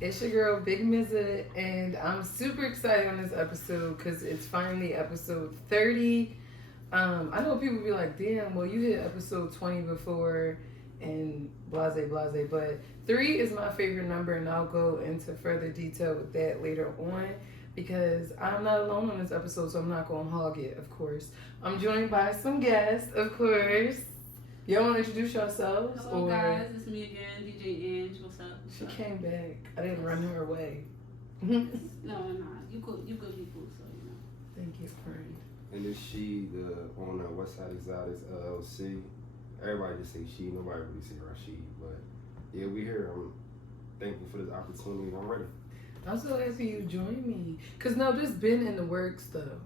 It's your girl, Big Mizza, and I'm super excited on this episode because it's finally episode 30. I know people be like, damn, well, you hit episode 20 before and blase, blase, but 3 is my favorite number, and I'll go into further detail with that later on because I'm not alone on this episode, so I'm not going to hog it, of course. I'm joined by some guests, of course. Y'all want to introduce yourselves? Hello, guys. It's me again, DJ Ange. What's up? She came back. I didn't run her away. No, you good people, so you know. Thank you, friend. And is she the owner of Westside Exotics LLC? Everybody just say she. Nobody really say Rashid. But yeah, we here. I'm thankful for this opportunity. I'm ready. I'm so happy you joined me. Cause no, this been in the works though.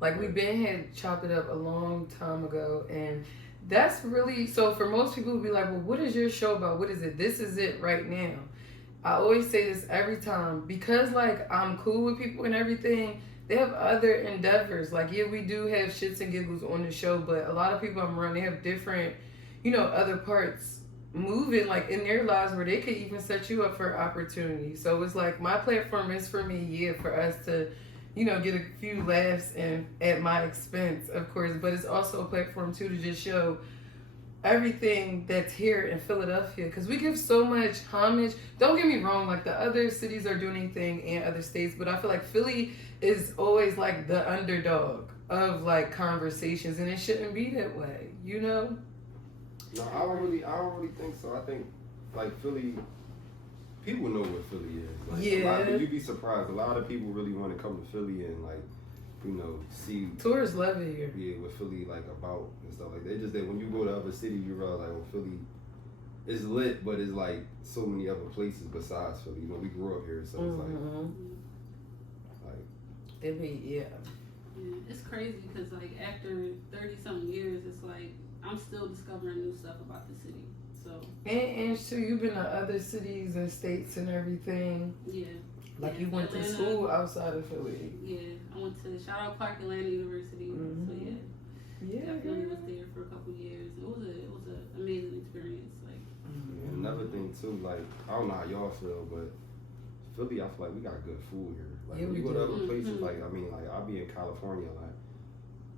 Like we been had chopped it up a long time ago, and that's really so. For most people, who be like, "Well, what is your show about? What is it? This is it right now." I always say this every time because like I'm cool with people and everything. They have other endeavors. Like, yeah, we do have shits and giggles on the show, but a lot of people I'm around, they have different, other parts moving like in their lives where they could even set you up for opportunity. So it's like my platform is for me, yeah, for us to, get a few laughs and at my expense, of course, but it's also a platform too to just show everything that's here in Philadelphia because we give so much homage. Don't get me wrong, like the other cities are doing anything and other states, but I feel like Philly is always like the underdog of like conversations, and it shouldn't be that way, No, I don't really think so. I think like Philly, people know what Philly is. Like, yeah, you'd be surprised. A lot of people really want to come to Philly and like, see tourists love it here. Yeah, what Philly like about and stuff like that. It's just that when you go to other cities, you realize like, well, Philly is lit, but it's like so many other places besides Philly. We grew up here, so it's like it be Yeah, it's crazy because like after 30-something years, it's like I'm still discovering new stuff about the city. So and too, you've been to other cities and states and everything. Yeah. Like yeah, you went Atlanta, to school outside of Philly. Yeah, I went to shout out Clark Atlanta University. So yeah, definitely was there for a couple years. It was an amazing experience. Like another thing too, like I don't know how y'all feel, but Philly, I feel like we got good food here. Like when you go to other places, like I'll be in California a lot,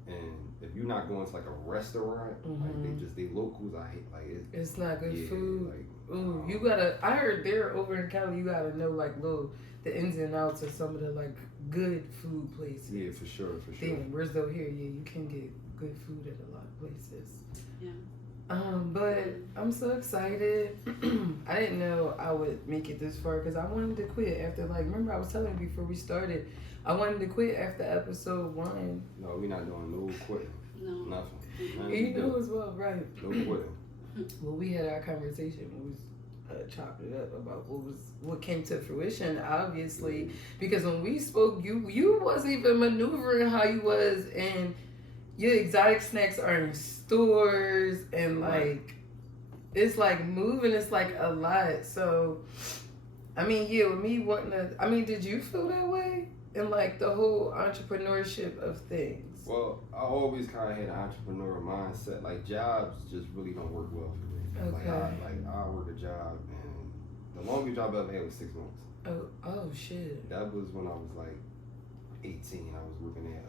and if you're not going to like a restaurant, like they locals, I hate like it's not good food. Like, you gotta. I heard there over in Cali, you gotta know like the ins and outs of some of the like good food places. Yeah, for sure. Damn, whereas though here, yeah, you can get good food at a lot of places. Yeah. But I'm so excited. I didn't know I would make it this far because I wanted to quit after remember I was telling you before we started, I wanted to quit after episode 1. No, we're not doing no quitting. No. Nothing. You know as well, right? No quitting. Well, we had our conversation when we was chopping it up about what came to fruition, obviously, because when we spoke, you wasn't even maneuvering how you was, and your exotic snacks are in stores, and like it's like moving, it's like a lot. So, I mean, yeah, with me wanting to, I mean, did you feel that way in like the whole entrepreneurship of things? Well, I always kind of had an entrepreneur mindset. Like jobs just really don't work well for me. Okay. I work a job, and the longest job I ever had was 6 months. Oh shit. That was when I was like 18. I was working at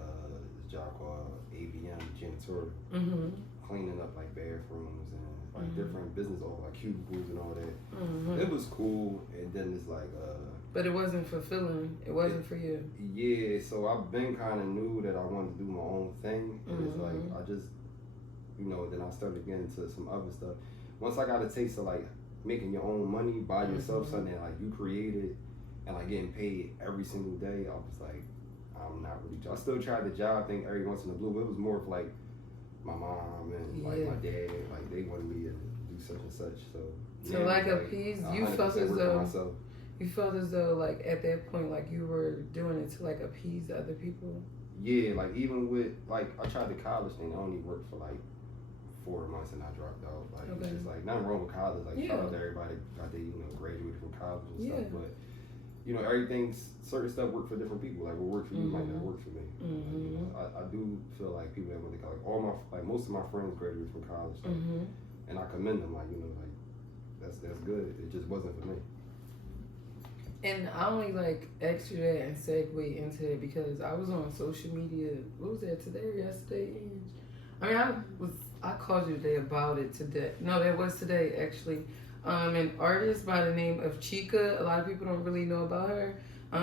this job called ABM Janitorial, cleaning up like bathrooms and like different business, like cubicles and all that. It was cool, and then it's like. But it wasn't fulfilling. It wasn't for you. Yeah, so I've been kind of knew that I wanted to do my own thing, and it's like I just, then I started getting into some other stuff. Once I got a taste of like making your own money by yourself, something that like you created, and like getting paid every single day, I was like, I'm not really. I still tried the job thing every once in a blue, but it was more of like my mom and like my dad, like they wanted me to do such and such. So like appease, you felt as though. You felt as though, like, at that point, like, you were doing it to, like, appease other people? Yeah, like, even with, like, I tried the college thing. I only worked for, like, 4 months and I dropped out. Like, it's just, like, nothing wrong with college. Like, shout out to everybody that they, graduated from college and stuff. But, certain stuff work for different people. Like, what worked for you might not work for me. I do feel like people that went to college, most of my friends graduated from college. Like, and I commend them, like, that's good. It just wasn't for me. And I only like asked you that and segue into it because I was on social media. What was that, today or yesterday? I mean, I called you today about it today. No, that was today actually. An artist by the name of Chica. A lot of people don't really know about her.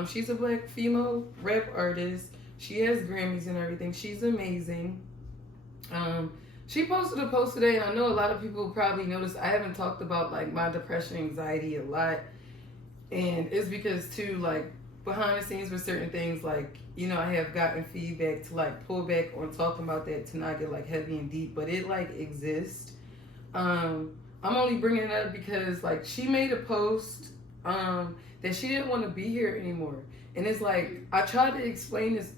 She's a black female rap artist. She has Grammys and everything. She's amazing. She posted a post today, and I know a lot of people probably noticed I haven't talked about like my depression, anxiety a lot, and it's because too like behind the scenes with certain things, like I have gotten feedback to like pull back on talking about that to not get like heavy and deep, but it like exists. I'm only bringing it up because like she made a post that she didn't want to be here anymore, and it's like I tried to explain this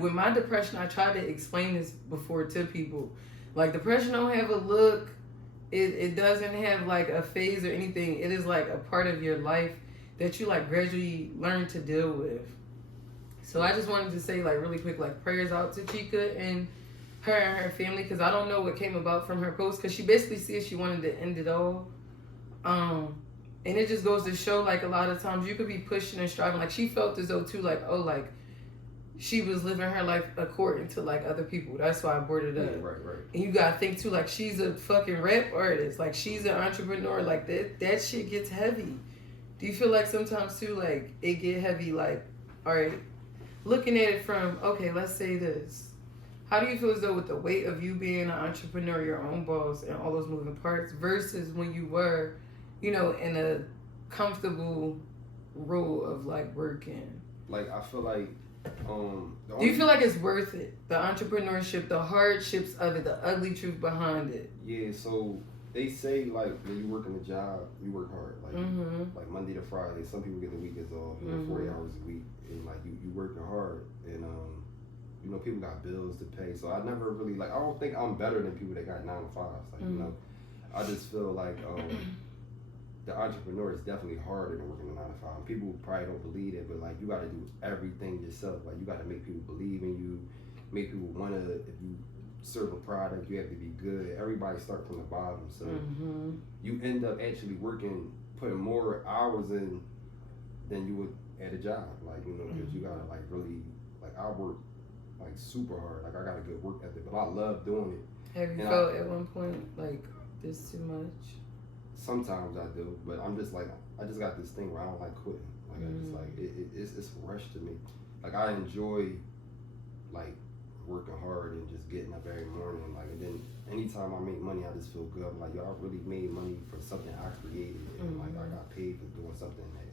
with my depression. I tried to explain this before to people. Like, depression don't have a look. It doesn't have like a phase or anything. It is like a part of your life that you like gradually learn to deal with. So I just wanted to say like really quick, like prayers out to Chica and her family, because I don't know what came about from her post, because she basically said she wanted to end it all. And it just goes to show like a lot of times you could be pushing and striving. Like she felt as though too, like, oh, like she was living her life according to like other people. That's why I brought it up. Yeah, right. And you gotta think too, like she's a fucking rap artist. Like she's an entrepreneur. Like that shit gets heavy. Do you feel like sometimes too, like it get heavy? Like, all right, looking at it from, okay, let's say this. How do you feel as though with the weight of you being an entrepreneur, your own boss, and all those moving parts versus when you were, in a comfortable role of like working? Like I feel like, do you feel like it's worth it? The entrepreneurship, the hardships of it, the ugly truth behind it. Yeah. So they say like when you work in a job, you work hard. Like like Monday to Friday. Some people get the weekends off, 40 hours a week, and like you working hard, and people got bills to pay. So I never really like. I don't think I'm better than people that got 9 to 5s. Like I just feel like the entrepreneur is definitely harder than working a 9 to 5. People probably don't believe it, but like you got to do everything yourself. Like you got to make people believe in you, make people want to. If you serve a product, you have to be good. Everybody start from the bottom, so you end up actually putting more hours in than you would at a job. Like because you gotta like really like I work like super hard. Like I got a good work ethic, but I love doing it. Have you felt at one point like this too much? Sometimes I do, but I'm just like I just got this thing where I don't like quitting. Like I just like it's a rush to me. Like I enjoy like working hard and just getting up every morning. Like and then anytime I make money, I just feel good. I'm like yo, I really made money for something I created, and like I got paid for doing something that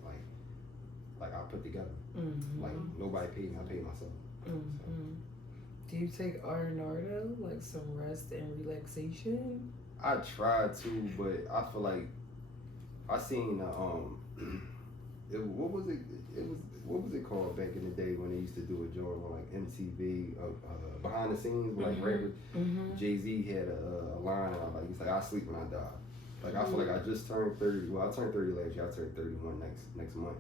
like I put together. Like nobody paid me, I paid myself. So. Do you take R&R though, like some rest and relaxation? I tried to, but I feel like I seen what was it called back in the day when they used to do a joint on like MTV behind the scenes with like rappers. Jay-Z had a line and I he's like I sleep when I die. Like I feel like I just turned 30. Well, I turned 30 last year. I turned 31 next month.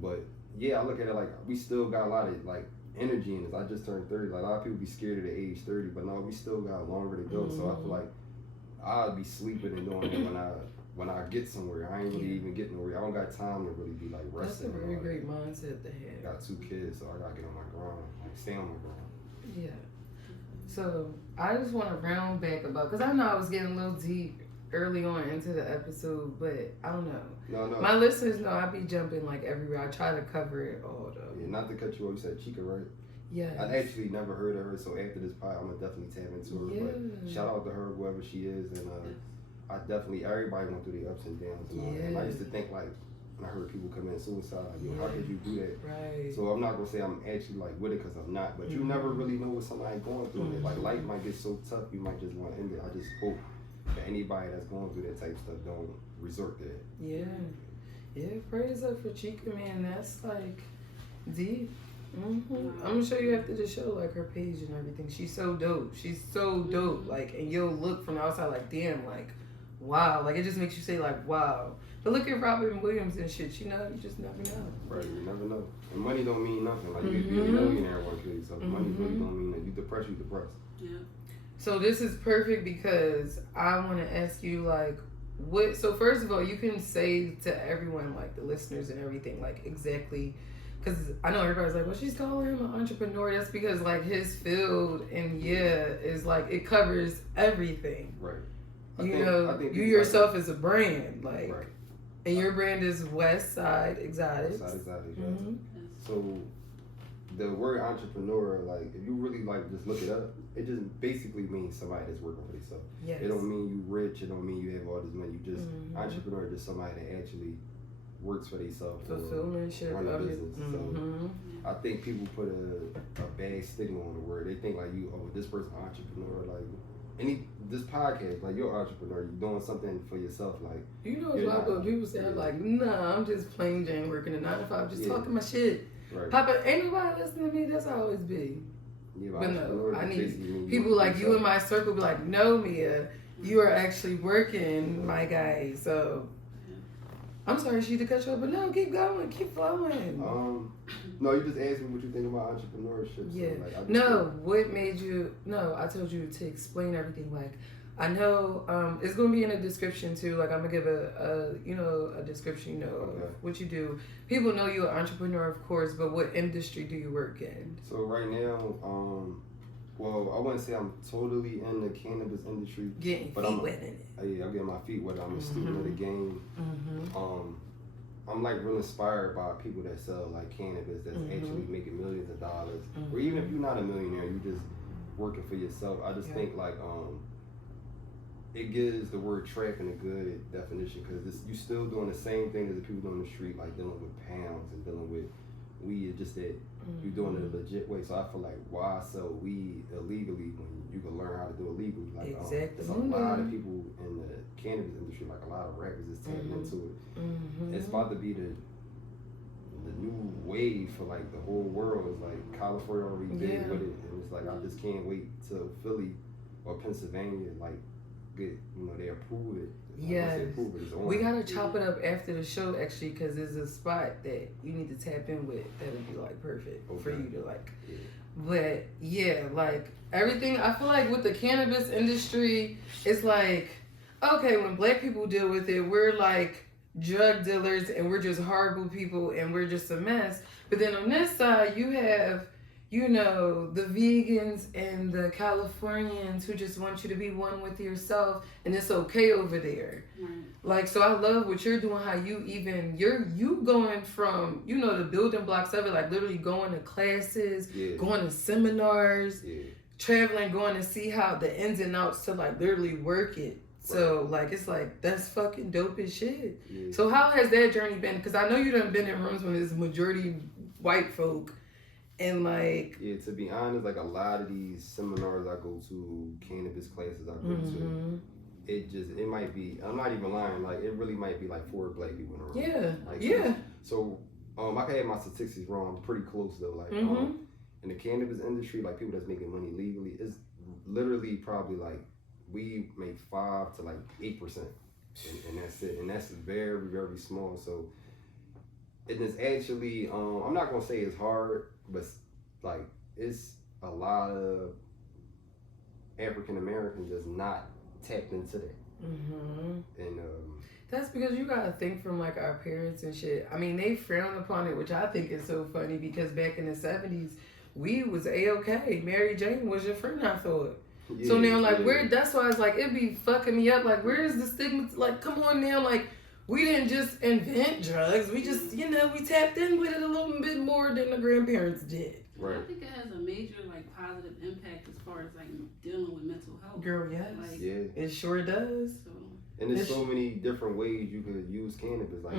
But yeah, I look at it like we still got a lot of like energy in us. I just turned 30. Like a lot of people be scared of the age 30, but no, we still got longer to go. So I feel like I'll be sleeping and doing it when I get somewhere. I ain't really even getting nowhere. I don't got time to really be like resting. That's a very great mindset to have. Got 2 kids, so I gotta get on my grind, like stay on my grind. Yeah. So I just want to round back about, because I know I was getting a little deep early on into the episode, but I don't know. No. My listeners know I be jumping like everywhere. I try to cover it all though. Yeah, not to cut you off, you said Chica, right? Yeah. I actually never heard of her, so after this pod, I'm gonna definitely tap into her. Yeah. But shout out to her, whoever she is, and everybody went through the ups and downs. And I used to think like, when I heard people commit suicide, how could you do that? Right. So I'm not gonna say I'm actually like with it, because I'm not. But you never really know what somebody going through. Like life might get so tough, you might just want to end it. I just hope that anybody that's going through that type of stuff don't resort to it. Yeah, praise up for Chica, man. That's like deep. I'm gonna show you after the show, like her page and everything. She's so dope. Like, and you'll look from the outside like, damn, like, wow. Like, it just makes you say like, wow. But look at Robin Williams and shit. You just never know. Right, you never know. And money don't mean nothing. Like you could be a millionaire one day, so money really don't mean that. You depressed. Yeah. So this is perfect because I want to ask you like, what? So first of all, you can say to everyone, like the listeners and everything, like exactly, because I know everybody's like, well, she's calling him an entrepreneur. That's because like his field and is like it covers everything. Right. I think you yourself is a brand, like, right. And your brand is West Side Exotics. West Side Exotics. Mm-hmm. So the word entrepreneur, like, if you really like just look it up, it just basically means somebody that's working for themselves. Yes. It don't mean you rich. It don't mean you have all this money. You just entrepreneur is just somebody that actually works for themselves. Fulfillment shit. Run a business. So I think people put a bad stigma on the word. They think like this person entrepreneur. Like this podcast, like you're an entrepreneur. You're doing something for yourself. Like it's wild when people say like, nah, I'm just plain Jane working a 9 to 5, just talking my shit. Right. Papa, ain't nobody listening to me. That's how I always be. Yeah, but no, I need people like you in my circle be like, no, Mia, you are actually working, my guy. So I'm sorry, she to cut you up, but no, keep going, keep flowing. No, you just asked me what you think about entrepreneurship. Yeah. So, like, no, what made you? No, I told you to explain everything. Like, I know it's gonna be in the description too. Like, I'm gonna give a description. Okay. Of what you do. People know you're an entrepreneur, of course, but what industry do you work in? So right now, well, I wouldn't say I'm totally in the cannabis industry. Getting but feet wet in it. Yeah, I'm getting my feet wet. I'm a student of the game. I'm like really inspired by people that sell like cannabis that's actually making millions of dollars. Or even if you're not a millionaire, you just working for yourself. I just think like it gives the word trapping a good definition because you still doing the same thing as the people on the street, like dealing with pounds and dealing with weed. It's just that you're doing it a legit way. So I feel like why sell weed illegally when you can learn how to do it legally? Like exactly. there's a lot of people in the cannabis industry, like a lot of rappers is tapping into it. It's about to be the new wave for like the whole world. It's like California already did with it, and it's like I just can't wait till Philly or Pennsylvania like get they approve it. Yes, we gotta chop it up after the show actually, because there's a spot that you need to tap in with that would be like perfect for you to like. Yeah. But yeah, like everything, I feel like with the cannabis industry, it's like okay, when black people deal with it, we're like drug dealers and we're just horrible people and we're just a mess. But then on this side, you have the vegans and the Californians who just want you to be one with yourself and it's okay over there. Right. Like, so I love what you're doing, how you going from, the building blocks of it, like literally going to classes, going to seminars, traveling, going to see how the ins and outs to like literally work it. So, like, it's like, that's fucking dope as shit. Yeah. So how has that journey been? Because I know you done been in rooms when there's majority white folk. And like, yeah, to be honest, like a lot of these seminars I go to, cannabis classes I go to, it might be, I'm not even lying, like it really might be like 4 black people in a room. Yeah, like, So I can have my statistics wrong. I'm pretty close though. Like in the cannabis industry, like people that's making money legally, it's literally probably like we make 5 to like 8%, and that's it. And that's very, very small. So it is actually, I'm not gonna say it's hard. But like it's a lot of African Americans that's not tapped into that. And that's because you gotta think from like our parents and shit. I mean, they frown upon it, which I think is so funny because back in the 70s, weed was A-okay. Mary Jane was your friend, I thought. Yeah, so now like that's why it's like it'd be fucking me up. Like where's the stigma? Like come on now, like. We didn't just invent drugs. We just, we tapped in with it a little bit more than the grandparents did. Right. I think it has a major, positive impact as far as, dealing with mental health. Girl, yes. It sure does. So, and there's so many different ways you could use cannabis. Like,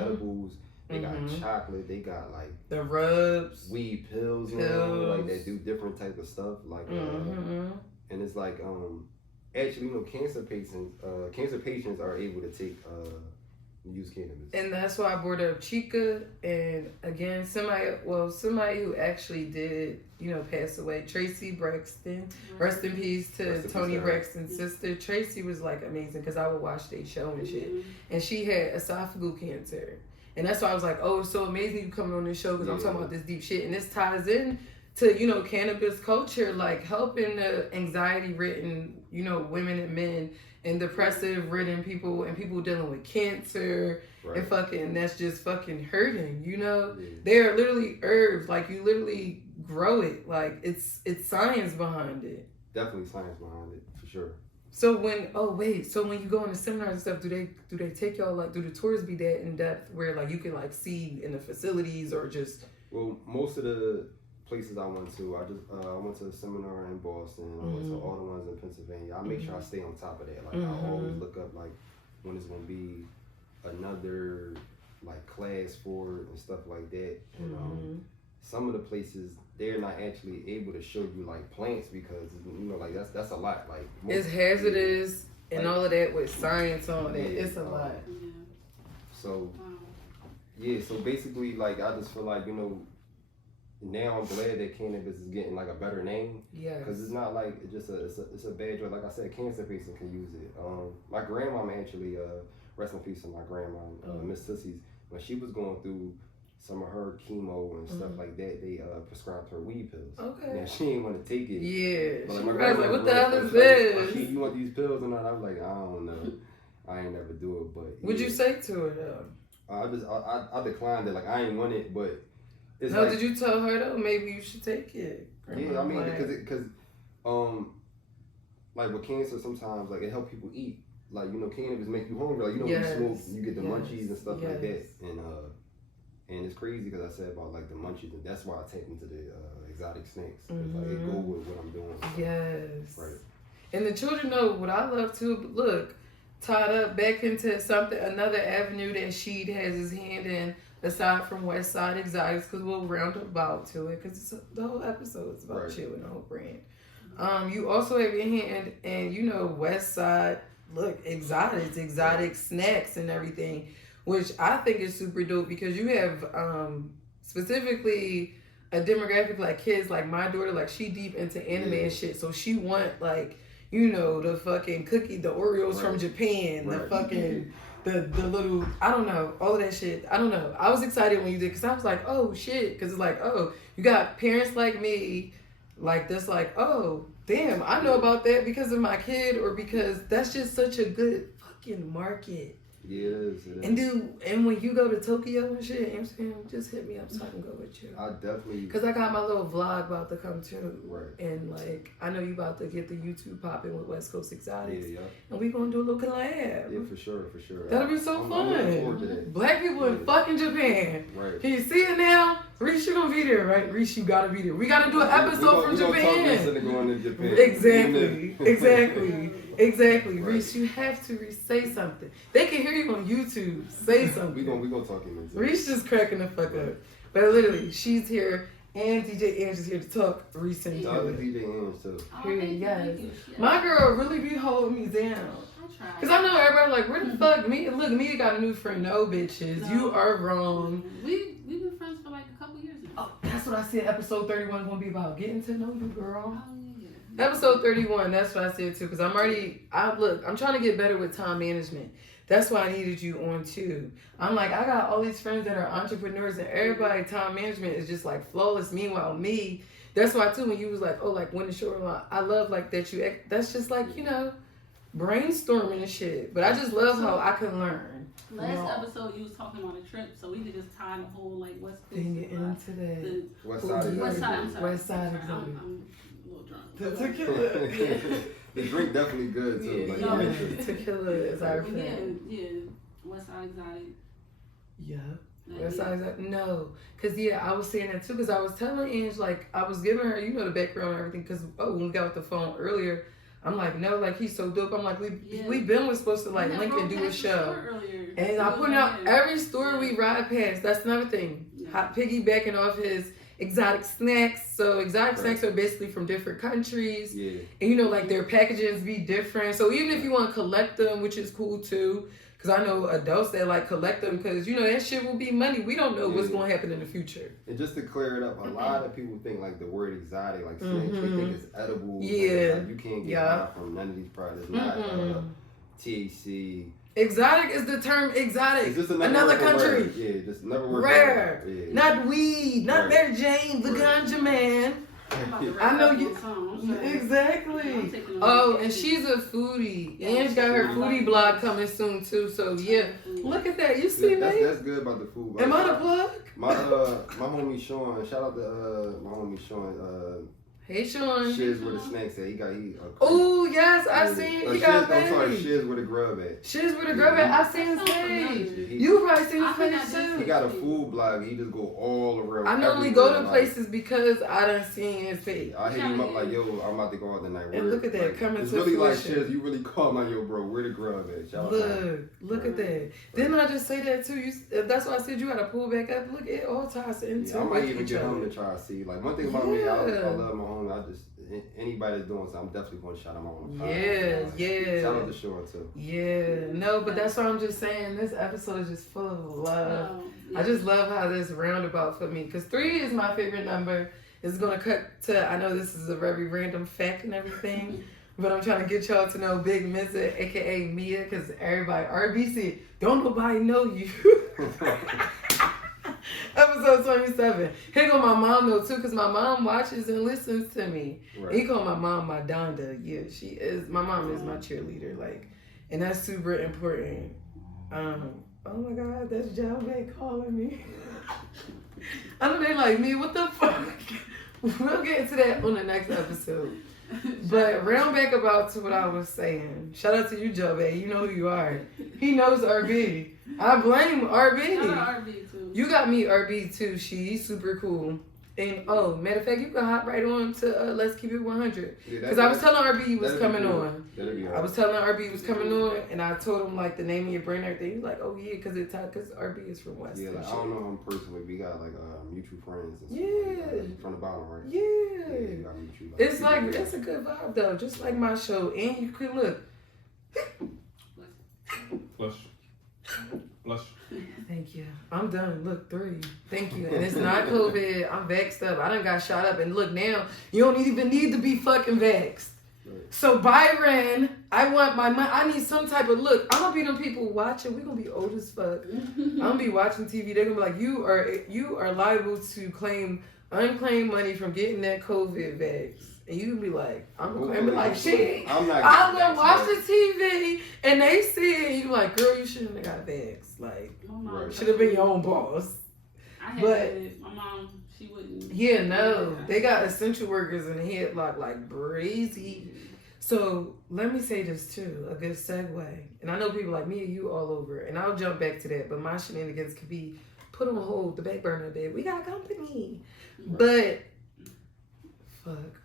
edibles. They got chocolate. They got, the rubs. Weed pills. Like, that do different type of stuff. Like, and it's like, actually, cancer patients are able to take, use cannabis. And that's why I brought up Chica, and again somebody who actually did pass away, Tracy Braxton. Rest in peace to Tony Braxton's sister. Tracy was amazing because I would watch their show and shit, and she had esophageal cancer, and that's why I was like, oh, it's so amazing you coming on this show because I'm talking about this deep shit, and this ties in to, you know, cannabis culture, like helping the anxiety ridden, you know, women and men and depressive ridden people and people dealing with cancer and fucking that's just fucking hurting, you know? Yeah. They're literally herbs, like you literally grow it. Like it's science behind it. Definitely science behind it, for sure. So when when you go into seminars and stuff, do they take y'all, like, do the tours be that in depth where like you can like see in the facilities or just? Well, most of the places I went to, I went to a seminar in Boston. I went to all the ones in Pennsylvania. I make sure I stay on top of that. Like I always look up like when it's gonna be another like class for it and stuff like that. And some of the places they're not actually able to show you like plants because you know like that's a lot. Like It's hazardous and all of that with science on it. Yeah, It's a lot. So yeah, so basically like I just feel like, you know, now I'm glad that cannabis is getting like a better name. Yeah. Because it's not like it's a bad drug. Like I said, cancer patients can use it. My grandmama actually, rest in peace to my grandma, Miss Sissy's, when she was going through some of her chemo and stuff like that, they prescribed her weed pills. Okay. Now she didn't want to take it. Yeah. But She like my was grandma like, what was the hell real is frustrated. Like, this? you want these pills? And I was like, I don't know. I ain't never do it, but What'd you say to her though? I declined it. Like I ain't want it, but it's No, like, did you tell her though? Maybe you should take it. yeah, I mean, because like with cancer, sometimes like it help people eat. Like, you know, cannabis make you hungry. Like, you know, when you smoke, you get the munchies and stuff like that. And it's crazy because I said about like the munchies, and that's why I take into the exotic snacks. Like it go with what I'm doing. Yes. Right. And the children know what I love too. Look, tied up back into something, another avenue that Sheed has his hand in, aside from West Side Exotics, because we'll round about to it, because the whole episode is about you and the whole brand. You also have your hand in, you know, West Side, look, exotic snacks and everything, which I think is super dope because you have specifically a demographic like kids, like my daughter, like she deep into anime and shit, so she want like, you know, the fucking cookie, the Oreos from Japan, the fucking, the little, I don't know, all of that shit. I don't know. I was excited when you did because I was like, oh shit, because it's like, oh, you got parents like me, like this, like, oh, damn, I know about that because of my kid or because that's just such a good fucking market. Yeah, it is. And when you go to Tokyo and shit, Amsterdam, just hit me up so I can go with you. I definitely. Because I got my little vlog about to come too. Right. And like, I know you about to get the YouTube popping with West Coast Exotics. Yeah. And we gonna do a little collab. Yeah, for sure. That'll be so fun. I'm looking forward to that. Black people in fucking Japan. Right. Can you see it now? Reese, you gonna be there, right? Reese, you gotta be there. We gotta do an episode from Japan. Going to Japan. Exactly. Right. Reese, you have to say something. They can hear you on YouTube. Say something. we gonna talk in this. Reese just cracking the fuck up. But literally, she's here and DJ Ange is here to talk Reese into The other it. DJ Ange too. Yes. My girl really be holding me down. Because I know everybody like, where the fuck me? Look, Mia got a new friend. No, bitches. No. You are wrong. We've been friends for like a couple years now. Oh, that's what I said. Episode 31 is going to be about getting to know you, girl. Oh, yeah. Episode 31, that's what I said too. Because I'm trying to get better with time management. That's why I needed you on too. I'm like, I got all these friends that are entrepreneurs and everybody time management is just like flawless. Meanwhile, me, that's why too, when you was like, oh, like when the show, I love like that you, that's just like, you know, brainstorming and shit. But I just love how I can learn. Last episode you was talking about a trip, so we could just tie the whole like West Coast. Then get into that. West Side. I'm sorry. West Side Exotic. I'm a little drunk. The tequila. The drink definitely good too. Yeah, like, tequila is our friend. Yeah. West Side Exotic. Yeah. West Side Exotic. No, cause I was saying that too. Cause I was telling Ange, like I was giving her, you know, the background and everything. Cause when we got off the phone earlier, I'm like, no, like he's so dope. I'm like, we been supposed to like link and do a show. And I put out every store we ride past. That's another thing. Hot piggybacking off his exotic snacks. So exotic snacks are basically from different countries. Yeah. And you know, like their packagings be different. So even if you want to collect them, which is cool too, because I know adults that like collect them because, you know, that shit will be money. We don't know what's going to happen in the future. And just to clear it up, a lot of people think like the word exotic, like snacks, they think it's edible. Yeah. Like, you can't get high from none of these products. It's not THC. Exotic is the term exotic. It's just another country. Word. Yeah, just another word. Rare. Yeah. Not weed. Not Mary Jane. The ganja man. I know you. Exactly. Oh, and she's a foodie. And she got her foodie blog coming soon too. So yeah, look at that. You see me? That's good about the food. Am I the plug? My homie Sean. Shout out to my homie Sean. Hey Sean. Shiz where the snacks at. Oh yes, I seen. He got I'm sorry, paid. Shiz where the grub at. Shiz where the grub at. I seen his page. You probably seen his page too. He got a food blog. He just go all around. I normally go to places because I done seen his page. I hit him up like, yo, I'm about to go out tonight. And look at that, coming it's to really fruition. like Shiz. You really call my yo, bro. Where the grub at? Shout Look at that. Didn't I just say that too? That's why I said you gotta pull back up. Look, it all ties into I might even get home to try to see. Like one thing about me, I love my home. I just anybody that's doing something, I'm definitely going to shout them out on the podcast. Yeah. Shout out to Sean too. Yeah, no, but that's what I'm just saying. This episode is just full of love. I just love how this roundabout for me, because 3 is my favorite number. It's gonna cut to. I know this is a very random fact and everything, but I'm trying to get y'all to know Big Missa, aka Mia, because everybody RBC don't nobody know you. Episode 27. Here go my mom though too, because my mom watches and listens to me. Right. He called my mom my Donda. Yeah, she is. My mom is my cheerleader. Like, and that's super important. Oh my God, that's John Bay calling me. I know they like me. What the fuck? We'll get into that on the next episode. But round back about to what I was saying. Shout out to you, Joe Bay. You know who you are. He knows RB. I blame RB. Shout out RB too. You got me RB too. She's super cool. And matter of fact, you can hop right on to Let's Keep It 100. Because I was telling RB he was coming on. I was telling RB he was coming on, and I told him like the name of your brand and everything. He was like, oh yeah, because RB is from West. Yeah, like, I don't know him personally. We got like mutual friends. And yeah. From the bottom, right? Yeah. Got mutual, like, it's like it's a good vibe though, just like my show. And you could look. Blush. Thank you. I'm done. Look, 3. Thank you. And it's not COVID. I'm vaxxed up. I done got shot up. And look now, you don't even need to be fucking vaxxed. Right. So Byron, I want my money. I need some type of look. I'm gonna be them people watching. We're gonna be old as fuck. I'm gonna be watching TV. They're gonna be like, you are liable to claim unclaimed money from getting that COVID vax. And you be like, I'm gonna be like, shit. I'm gonna watch the TV and they see it and you like, girl, you shouldn't have got vax. Like, should have been your own boss. I had my mom, she wouldn't. Yeah, no. They got essential workers in the headlock like brazy. So let me say this too, a good segue. And I know people like me and you all over, and I'll jump back to that, but my shenanigans could be put on hold, the back burner a bit. We got company. But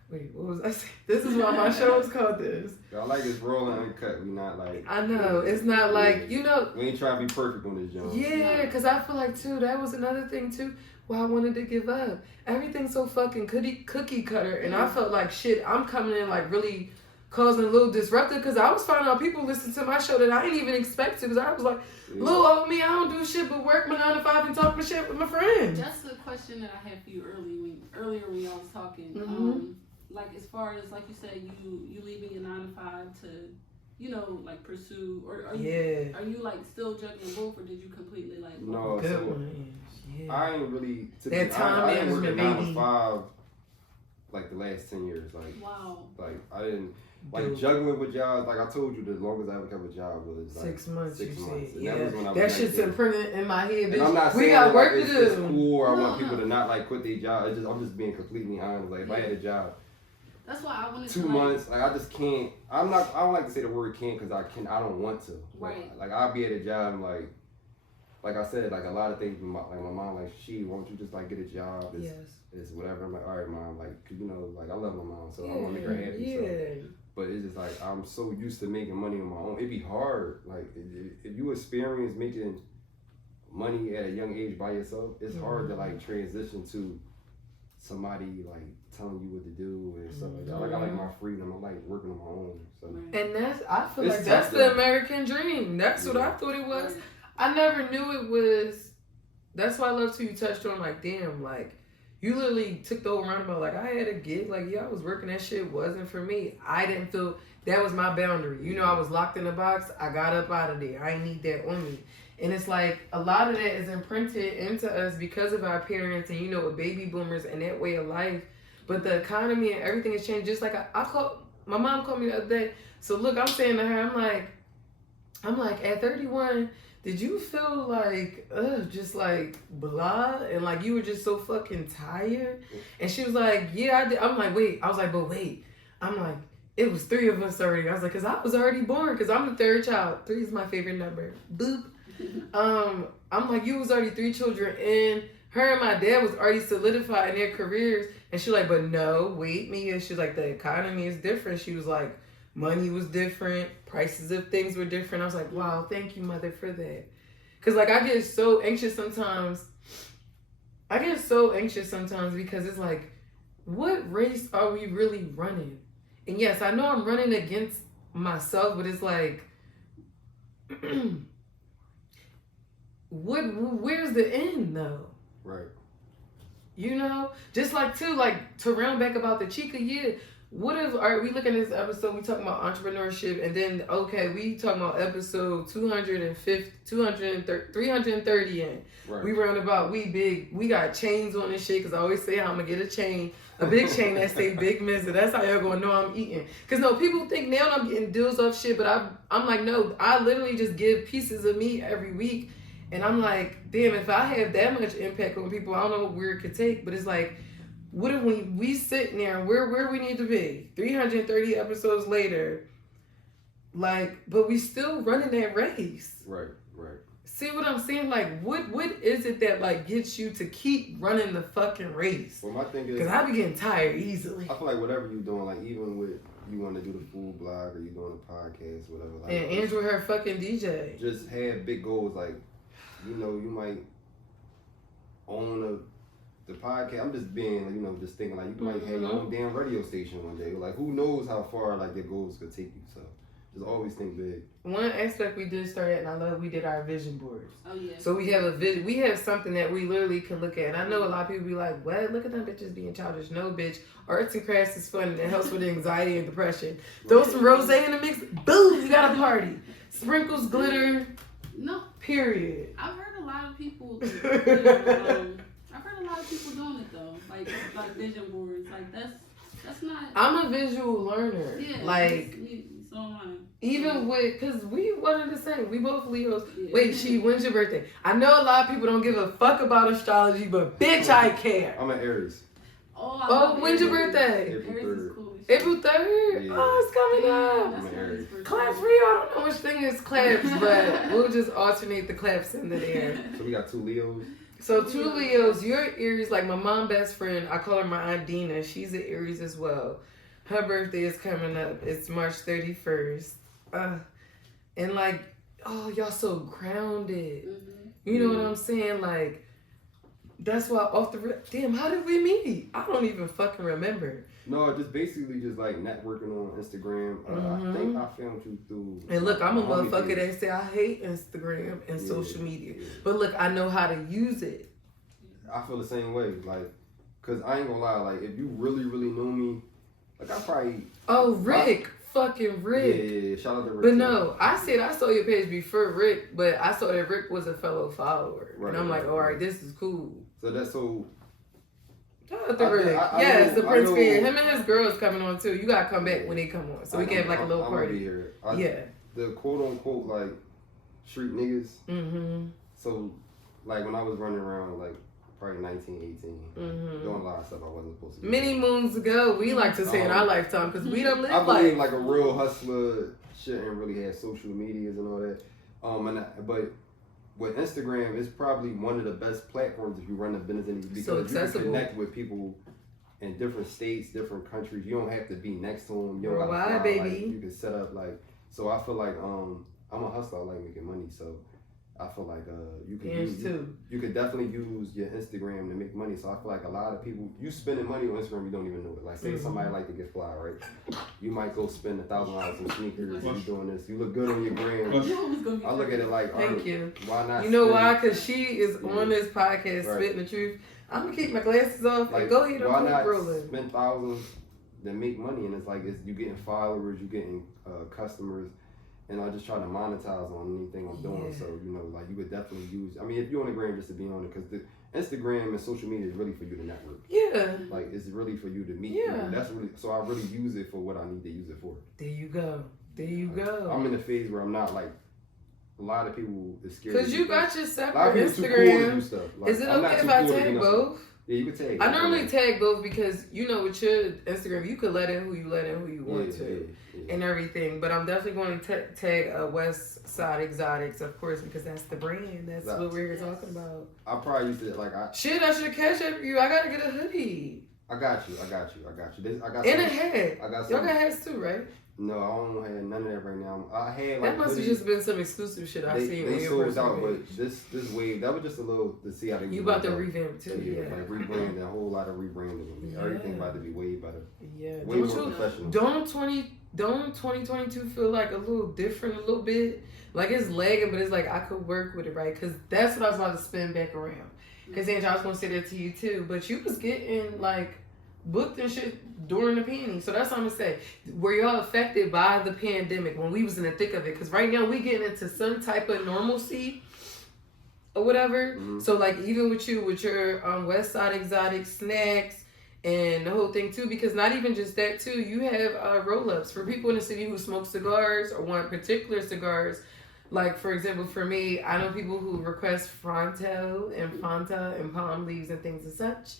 wait, what was I saying? This is why my show is called this. I like it's rolling uncut. We not like. I know. It's not like, you know. We ain't trying to be perfect on this, John. Yeah, because I feel like, too, that was another thing, too, why I wanted to give up. Everything's so fucking cookie cutter, and I felt like, shit, I'm coming in, like, really causing a little disruptive, because I was finding out people listen to my show that I didn't even expect to, because I was like, little old me, I don't do shit but work my 9 to 5 and talk my shit with my friends. That's the question that I had for you earlier when y'all was talking. Mm-hmm. Like, as far as, like you said, you leaving your 9 to 5 to, you know, like, pursue, or are you like, still juggling both, or did you completely, like... No, so, I ain't really... That time I didn't work at 9 baby. to 5, like, the last 10 years. Like, wow. Like, I didn't... Like, juggling with jobs, like I told you, the longest I ever kept a job was like 6 months. 6 months. And yeah. that was when I was that shit's imprinted in my head. And I'm not saying we got work like, to do. It's cool, or I want people to not like quit their job. I'm just being completely honest. Like, if I had a job, that's why I wanted 2 months, like I just can't. I don't like to say the word can't because I don't want to. Right. Like I'll be at a job and like I said, like a lot of things. My mom, like, won't you just like get a job? It's whatever. I'm like, all right, mom. Like, 'cause, you know, like I love my mom, so I want to make her happy. Yeah. So. But it's just like I'm so used to making money on my own. It'd be hard. Like if you experience making money at a young age by yourself, it's hard to like transition to somebody like telling you what to do and stuff like that. Like I like my freedom. I like working on my own. So. And I feel like that's the American dream. That's what I thought it was. I never knew it was. That's why I love till you touched on like, damn, like you literally took the whole roundabout. Like, I had a gig. Like, yeah, I was working. That shit wasn't for me. I didn't feel that was my boundary. You know, I was locked in a box. I got up out of there. I ain't need that on me. And it's like a lot of that is imprinted into us because of our parents and, you know, with baby boomers and that way of life. But the economy and everything has changed. Just like my mom called me the other day. So look, I'm saying to her, I'm like, at 31, did you feel like, just like blah? And like you were just so fucking tired? And she was like, yeah, I did. I'm like, wait. I was like, but wait. I'm like, it was 3 of us already. I was like, because I was already born, because I'm the 3rd child. 3 is my favorite number. Boop. I'm like, you was already 3 children, and her and my dad was already solidified in their careers. And she like, but no, wait, Mia. She was like, the economy is different. She was like, money was different. Prices of things were different. I was like, wow, thank you, mother, for that. Because, like, I get so anxious sometimes. Because it's like, what race are we really running? And yes, I know I'm running against myself, but it's like, where's the end, though? Right. You know? Just like, too, like, to round back about the Chica, yeah. What if, all right, we look at this episode, we talking about entrepreneurship, and then, okay, we talking about episode 330 in. Right. We round about, we big, we got chains on this shit, because I always say I'm going to get a chain, a big chain that say Big Mister. That's how y'all going to know I'm eating. Because, no, people think now I'm getting deals off shit, but I'm like, no, I literally just give pieces of me every week, and I'm like, damn, if I have that much impact on people, I don't know where it could take, but it's like, what if we sitting there and where we need to be 330 episodes later, like, but we still running that race. Right. See what I'm saying? Like, what is it that like gets you to keep running the fucking race? Well, my thing is, because I be getting tired easily. I feel like whatever you're doing, like even with you want to do the food blog or you doing a podcast, whatever. Like, and Andrew, her fucking DJ. Just have big goals, like, you know, you might own the podcast. I'm just being, you know, just thinking like you might have your own damn radio station one day. Like, who knows how far like your goals could take you? So just always think big. One aspect we did start at, and I love, we did our vision boards. Oh yeah. So we have a vision. We have something that we literally can look at. And I know a lot of people be like, "What? Look at them bitches being childish." No, bitch. Arts and crafts is fun and it helps with anxiety and depression. Throw some rosé in the mix. Boom! You got a party. Sprinkles, glitter. No. Period. I've heard a lot of people. I've heard a lot of people doing it though, like vision boards. Like that's not. I'm a visual learner. Yeah. Like. So am I. Even with, cause we one of the same. We both Leos. Yeah. Wait, when's your birthday? I know a lot of people don't give a fuck about astrology, but bitch, I care. I'm an Aries. Oh, when's your birthday? April 3rd. Cool. April 3rd? Yeah. Oh, it's coming up. I'm an Aries. Claps for you. I don't know which thing is claps, but we'll just alternate the claps in the air. So we got 2 Leos. So 2 Leos, you're Aries, like my mom best friend, I call her my Aunt Dina. She's an Aries as well. Her birthday is coming up. It's March 31st. And like, oh, y'all so grounded. Mm-hmm. You know what I'm saying? Like, that's why off the damn, how did we meet? I don't even fucking remember. No, just basically just like networking on Instagram. I think I found you through. And look, I'm a motherfucker that say I hate Instagram and social media. Yeah. But look, I know how to use it. I feel the same way. Like, cause I ain't gonna lie, like if you really, really know me, like I probably. Oh, Rick. Fucking Rick. Yeah, shout out to Rick. But no, I saw your page before Rick, but I saw that Rick was a fellow follower. Right, and I'm like, all right, this is cool. So that's so. Shout out to Rick. Yes, the Prince Fan. Him and his girls coming on too. You gotta come back when they come on. So we can have like a little party. Be here. Yeah. The quote unquote like street niggas. Mm-hmm. So like when I was running around like probably 19, 18, doing a lot of stuff I wasn't supposed to do. Many moons ago, we like to say in our lifetime, because we don't live I believe like a real hustler shouldn't really have social medias and all that. But with Instagram, it's probably one of the best platforms if you run a business in because so accessible. You can connect with people in different states, different countries. You don't have to be next to them. You don't Worldwide, baby. Like, you can set up like. So I feel like I'm a hustler. I like making money. So I feel like you can definitely use your Instagram to make money. So I feel like a lot of people, you spending money on Instagram, you don't even know it. Like say somebody like to get fly, right? You might go spend $1,000 on sneakers. You doing this. You look good on your gram. I look at it like, thank you. Why not? You know why? Because she is on this podcast spitting the truth. I'm gonna keep my glasses off and go ahead and keep rolling. Spend thousands then make money, and it's like you getting followers, you getting customers, and I just try to monetize on anything I'm doing. So like you could definitely use. I mean, if you're on the gram, just to be on it, because the Instagram and social media is really for you to network. Yeah. Like it's really for you to meet people. That's really so I really use it for what I need to use it for. There you go. I'm in the phase where I'm not like. A lot of people is scared. Because you got your separate Instagram. Cool stuff. Like, is it okay if I tag both? Yeah, you can tag. I normally tag both because with your Instagram, you could let in who you want to and everything. But I'm definitely going to tag West Side Exotics, of course, because that's the brand. That's what we're here talking about. I probably used to I should have cashed up you. I gotta get a hoodie. I got you. I got and a hat. I got y'all got hats too, right? No, I don't have none of that right now. I had that must have just been some exclusive shit I've seen. They sold out, but this wave that was just a little to see how they. You about to revamp too? Yeah, like rebranding, a whole lot of rebranding. Yeah. Everything about to be way better. Yeah, way more professional. Don't 2022 feel like a little different, a little bit? Like it's lagging, but it's like I could work with it, right? Because that's what I was about to spin back around. Because Angel, I was gonna say that to you too, but you was getting like booked and shit during the pandemic. So that's what I'm gonna say. Were y'all affected by the pandemic when we was in the thick of it? Because right now we getting into some type of normalcy or whatever. Mm-hmm. So like even with you with your West Side Exotic snacks and the whole thing too, because not even just that too, you have roll-ups for people in the city who smoke cigars or want particular cigars. Like, for example, for me, I know people who request Fronto and Fanta and palm leaves and things and such.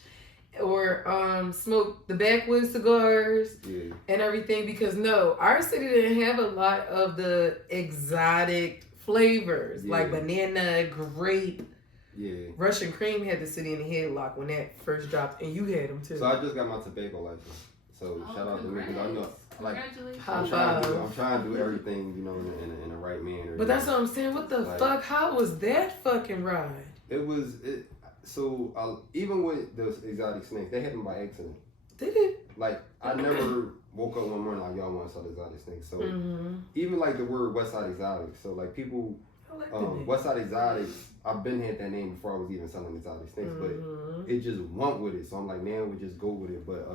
Or smoke the backwoods cigars and everything, because our city didn't have a lot of the exotic flavors like banana, grape. Yeah. Russian cream had the city in the headlock when that first dropped, and you had them too. So I just got my tobacco license. So shout out to me, because I know congratulations. I'm trying to do everything, in the right manner. But that's what I'm saying. What the fuck? How was that fucking ride? So even with those exotic snakes, they happened by accident. Did it? Like I never woke up one morning like y'all want to sell exotic snakes. So even like the word West Side Exotic. So like people, West Side Exotics. I've been had that name before I was even selling exotic snakes, but it just went with it. So I'm like, man, we just go with it. But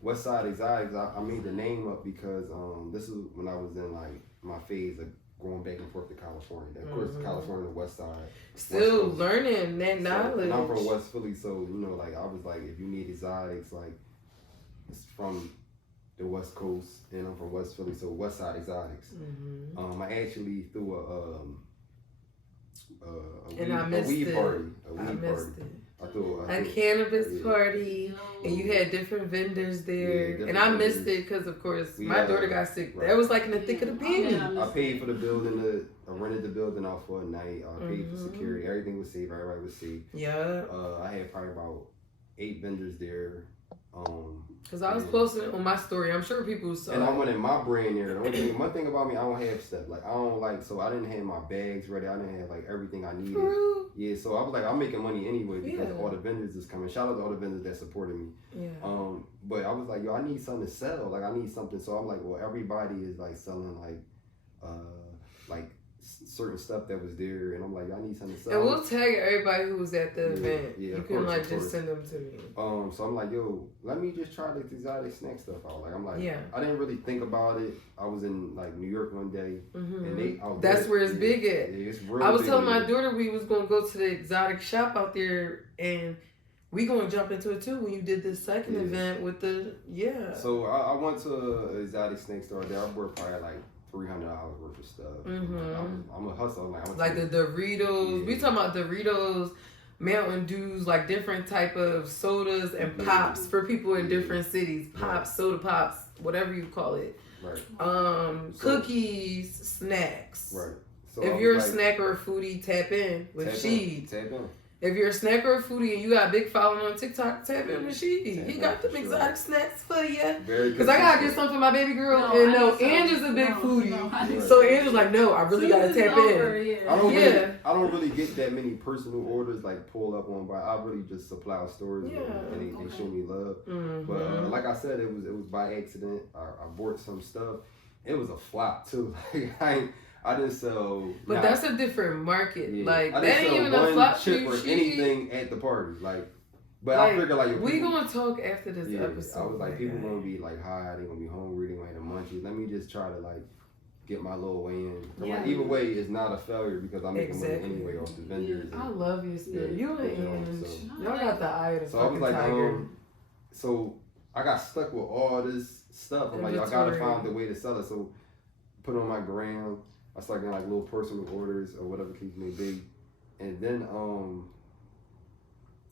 West Side Exotics, I made the name up because this is when I was in like my phase of going back and forth to California. Of course, California, the West Side. Still learning that knowledge. And I'm from West Philly, so like I was like, if you need exotics, like it's from the West Coast, and I'm from West Philly, so West Side Exotics. I actually threw a weed party. I threw a cannabis party, and you had different vendors there, and I missed it because, of course, my daughter got sick. Right. That was like in the thick of the pandemic. I paid for the building. I rented the building out for a night. I paid for security. Everything was safe. Everybody was safe. Yeah. I had probably about 8 vendors there. Because I was posting on my story. I'm sure people saw. And I wanted my brand there. One thing about me, I don't have stuff. Like, I don't like, so I didn't have my bags ready. I didn't have, like, everything I needed. True. Yeah, so I was like, I'm making money anyway because all the vendors is coming. Shout out to all the vendors that supported me. Yeah. But I was like, I need something to sell. Like, I need something. So I'm like, well, everybody is, like, selling, like, certain stuff that was there, and I'm like, I need something to sell. And we'll tag everybody who was at the event. Yeah, you can just send them to me. So I'm like, yo, let me just try the exotic snack stuff out. Like, I'm like, I didn't really think about it. I was in like New York one day, and that's where it's big at. Yeah, it's real. I was telling my daughter we was gonna go to the exotic shop out there, and we gonna jump into it too when you did this second event with the So I went to an exotic snack store there. I bought probably like $300 worth of stuff. I'm a hustler. Like the Doritos. We talking about Doritos, Mountain Dews, like different type of sodas and pops for people in different cities. Pops, soda pops, whatever you call it. Right. Cookies, snacks. Right. So if you're a snack or a foodie, tap in with Sheed. Tap in. If you're a snacker or a foodie and you got a big following on TikTok, tap in with Sheed. He got them exotic snacks for you. Because I gotta get something for my baby girl. Andrew's a big foodie. So Andrew's like, no, I really gotta tap in. I don't really get that many personal orders like pull up on, but I really just supply stores and they show me love. But like I said, it was by accident. I bought some stuff. It was a flop too. Like I didn't sell. But that's a different market. Yeah. Like I that ain't even a flop chip for or anything at the party. Like But like, I figure like we gonna talk after this yeah, episode. I was like, people gonna be like high, they gonna be hungry, they gonna have the munchies. Let me just try to like get my little way in. Like, either way, it's not a failure because I'm making money anyway off the vendors. I love your spirit. You and so. y'all got the eye of the So I was like, tiger. So I got stuck with all this stuff. I'm like, I gotta find the way to sell it. So put on my gram. I started getting like little personal orders or whatever case may be. And then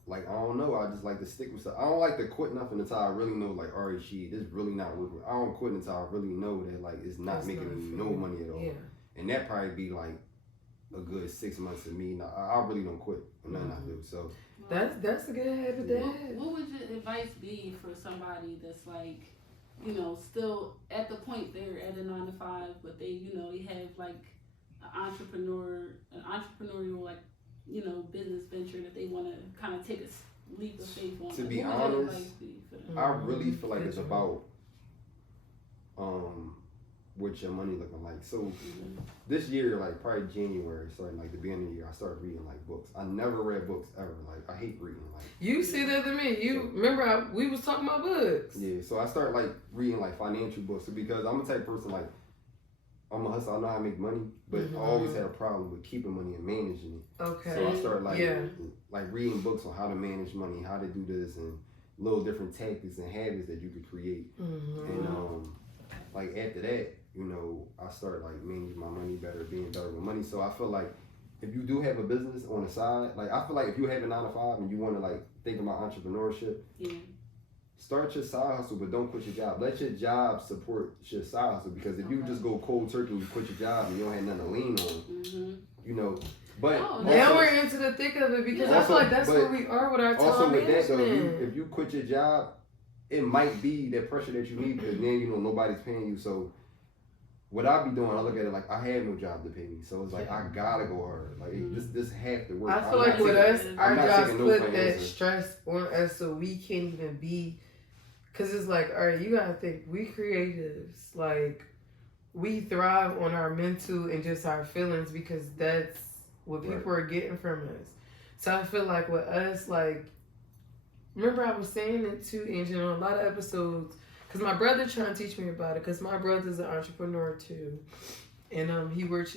like I don't know, I just like to stick with stuff. I don't like to quit nothing until I really know like, alright, shit, this really not working. I don't quit until I really know that like it's not making me no money at all. Yeah. And that probably be like a good 6 months of me. Now, I really don't quit for nothing I do. So that's a good habit to have. What would your advice be for somebody that's like, you know, still at the point they're at a 9 to 5, but they, you know, they have like an entrepreneurial like, you know, business venture that they want to kind of take a leap of faith on. To be honest, I really feel like it's about what your money looking like. So this year, like probably January, starting like the beginning of the year, I started reading like books. I never read books ever. Like I hate reading. Like you see that to me. You remember we was talking about books. Yeah, so I started like reading like financial books because I'm a type of person like I'm a hustler. I know how to make money, but I always had a problem with keeping money and managing it. Okay. So I started like reading books on how to manage money, how to do this, and little different tactics and habits that you could create. And like after that, you know, I started like managing my money better, being better with money. So I feel like if you do have a business on the side, like I feel like if you have a 9 to 5 and you want to like think about entrepreneurship, start your side hustle, but don't quit your job. Let your job support your side hustle, because if you just go cold turkey and you quit your job and you don't have nothing to lean on, you know. But now we're into the thick of it, because I feel like that's where we are with our time also with management. that though, if you quit your job, it might be that pressure that you need, because then you know nobody's paying you. So what I be doing, I look at it like I have no job to pay me, so it's like I gotta go hard. Like this have to work. I feel like with us, our jobs put that stress on us, so we can't even be. Cause it's like, all right, you gotta think, we creatives, like we thrive on our mental and just our feelings, because that's what people are getting from us. So I feel like with us, like, remember I was saying it too, Angel, on a lot of episodes. Cause my brother trying to teach me about it. Cause my brother's an entrepreneur too, and he works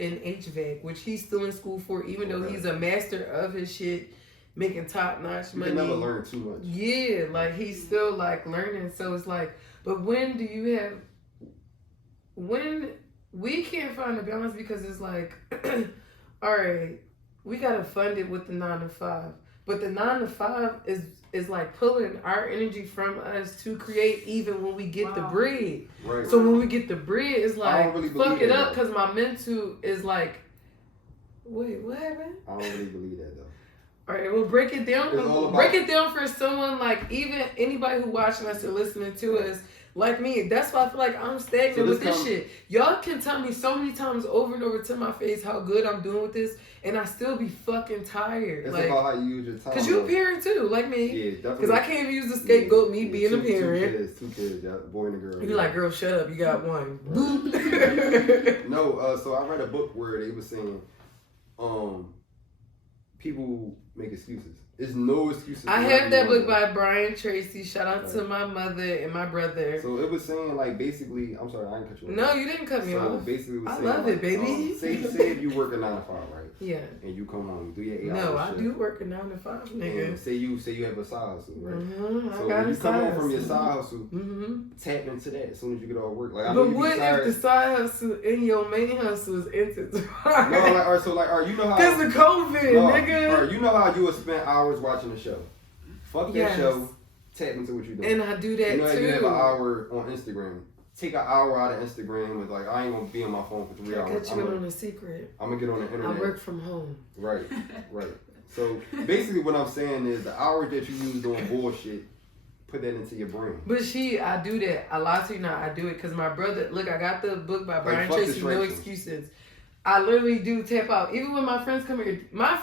in HVAC, which he's still in school for, even though he's a master of his shit, making top notch money. You can never learn too much. Yeah, like he's still like learning. So it's like, but when we can't find a balance, because it's like, all right, we gotta fund it with the 9 to 5, but the 9 to 5 is like pulling our energy from us to create, even when we get the bread. Right. So when we get the bread, it's like, fuck it up, because my mental is like, wait, what happened? I don't really believe that though. All right, well, break it down. Break it down for someone like, even anybody who watching us or listening to us, like me. That's why I feel like I'm stagnant with this shit. Y'all can tell me so many times over and over to my face how good I'm doing with this, and I still be fucking tired. It's like, about how you use your time. Cause you a parent too, like me. Yeah, definitely. Cause I can't use the scapegoat, me being a parent. Two kids, boy and a girl. You like, girl, shut up. You got one. No, so I read a book where they were saying, people make excuses. There's no excuses. I have that book by Brian Tracy. Shout out to my mother and my brother. So it was saying, like, basically, I'm sorry, I didn't cut you off. No, you didn't cut me off. So basically, it was saying, love it, baby. Say if you work a 9 to 5, right? Yeah. And you come home, you do your 8 hours. No, I do work a 9 to 5, nigga. And say you have a side hustle, right? So when you come home from your side hustle, tap into that as soon as you get off work. Like, I know but what if the side hustle and your main hustle is intertwined? No, like, all right, you know how. Because of COVID, nigga. All right, you know how you would spend hours watching a show. Fuck that show, tap into what you're doing. And I do that you know, too. You have an hour on Instagram. Take an hour out of Instagram with, like, I ain't gonna be on my phone for 3 hours. I got you on a secret. I'm gonna get on the internet. I work from home. Right. So basically what I'm saying is the hours that you use doing bullshit, put that into your brain. But I do that. I lie to you not. I do it because my brother, look, I got the book by Brian Tracy, No Excuses. I literally do tap out. Even when my friends come here, my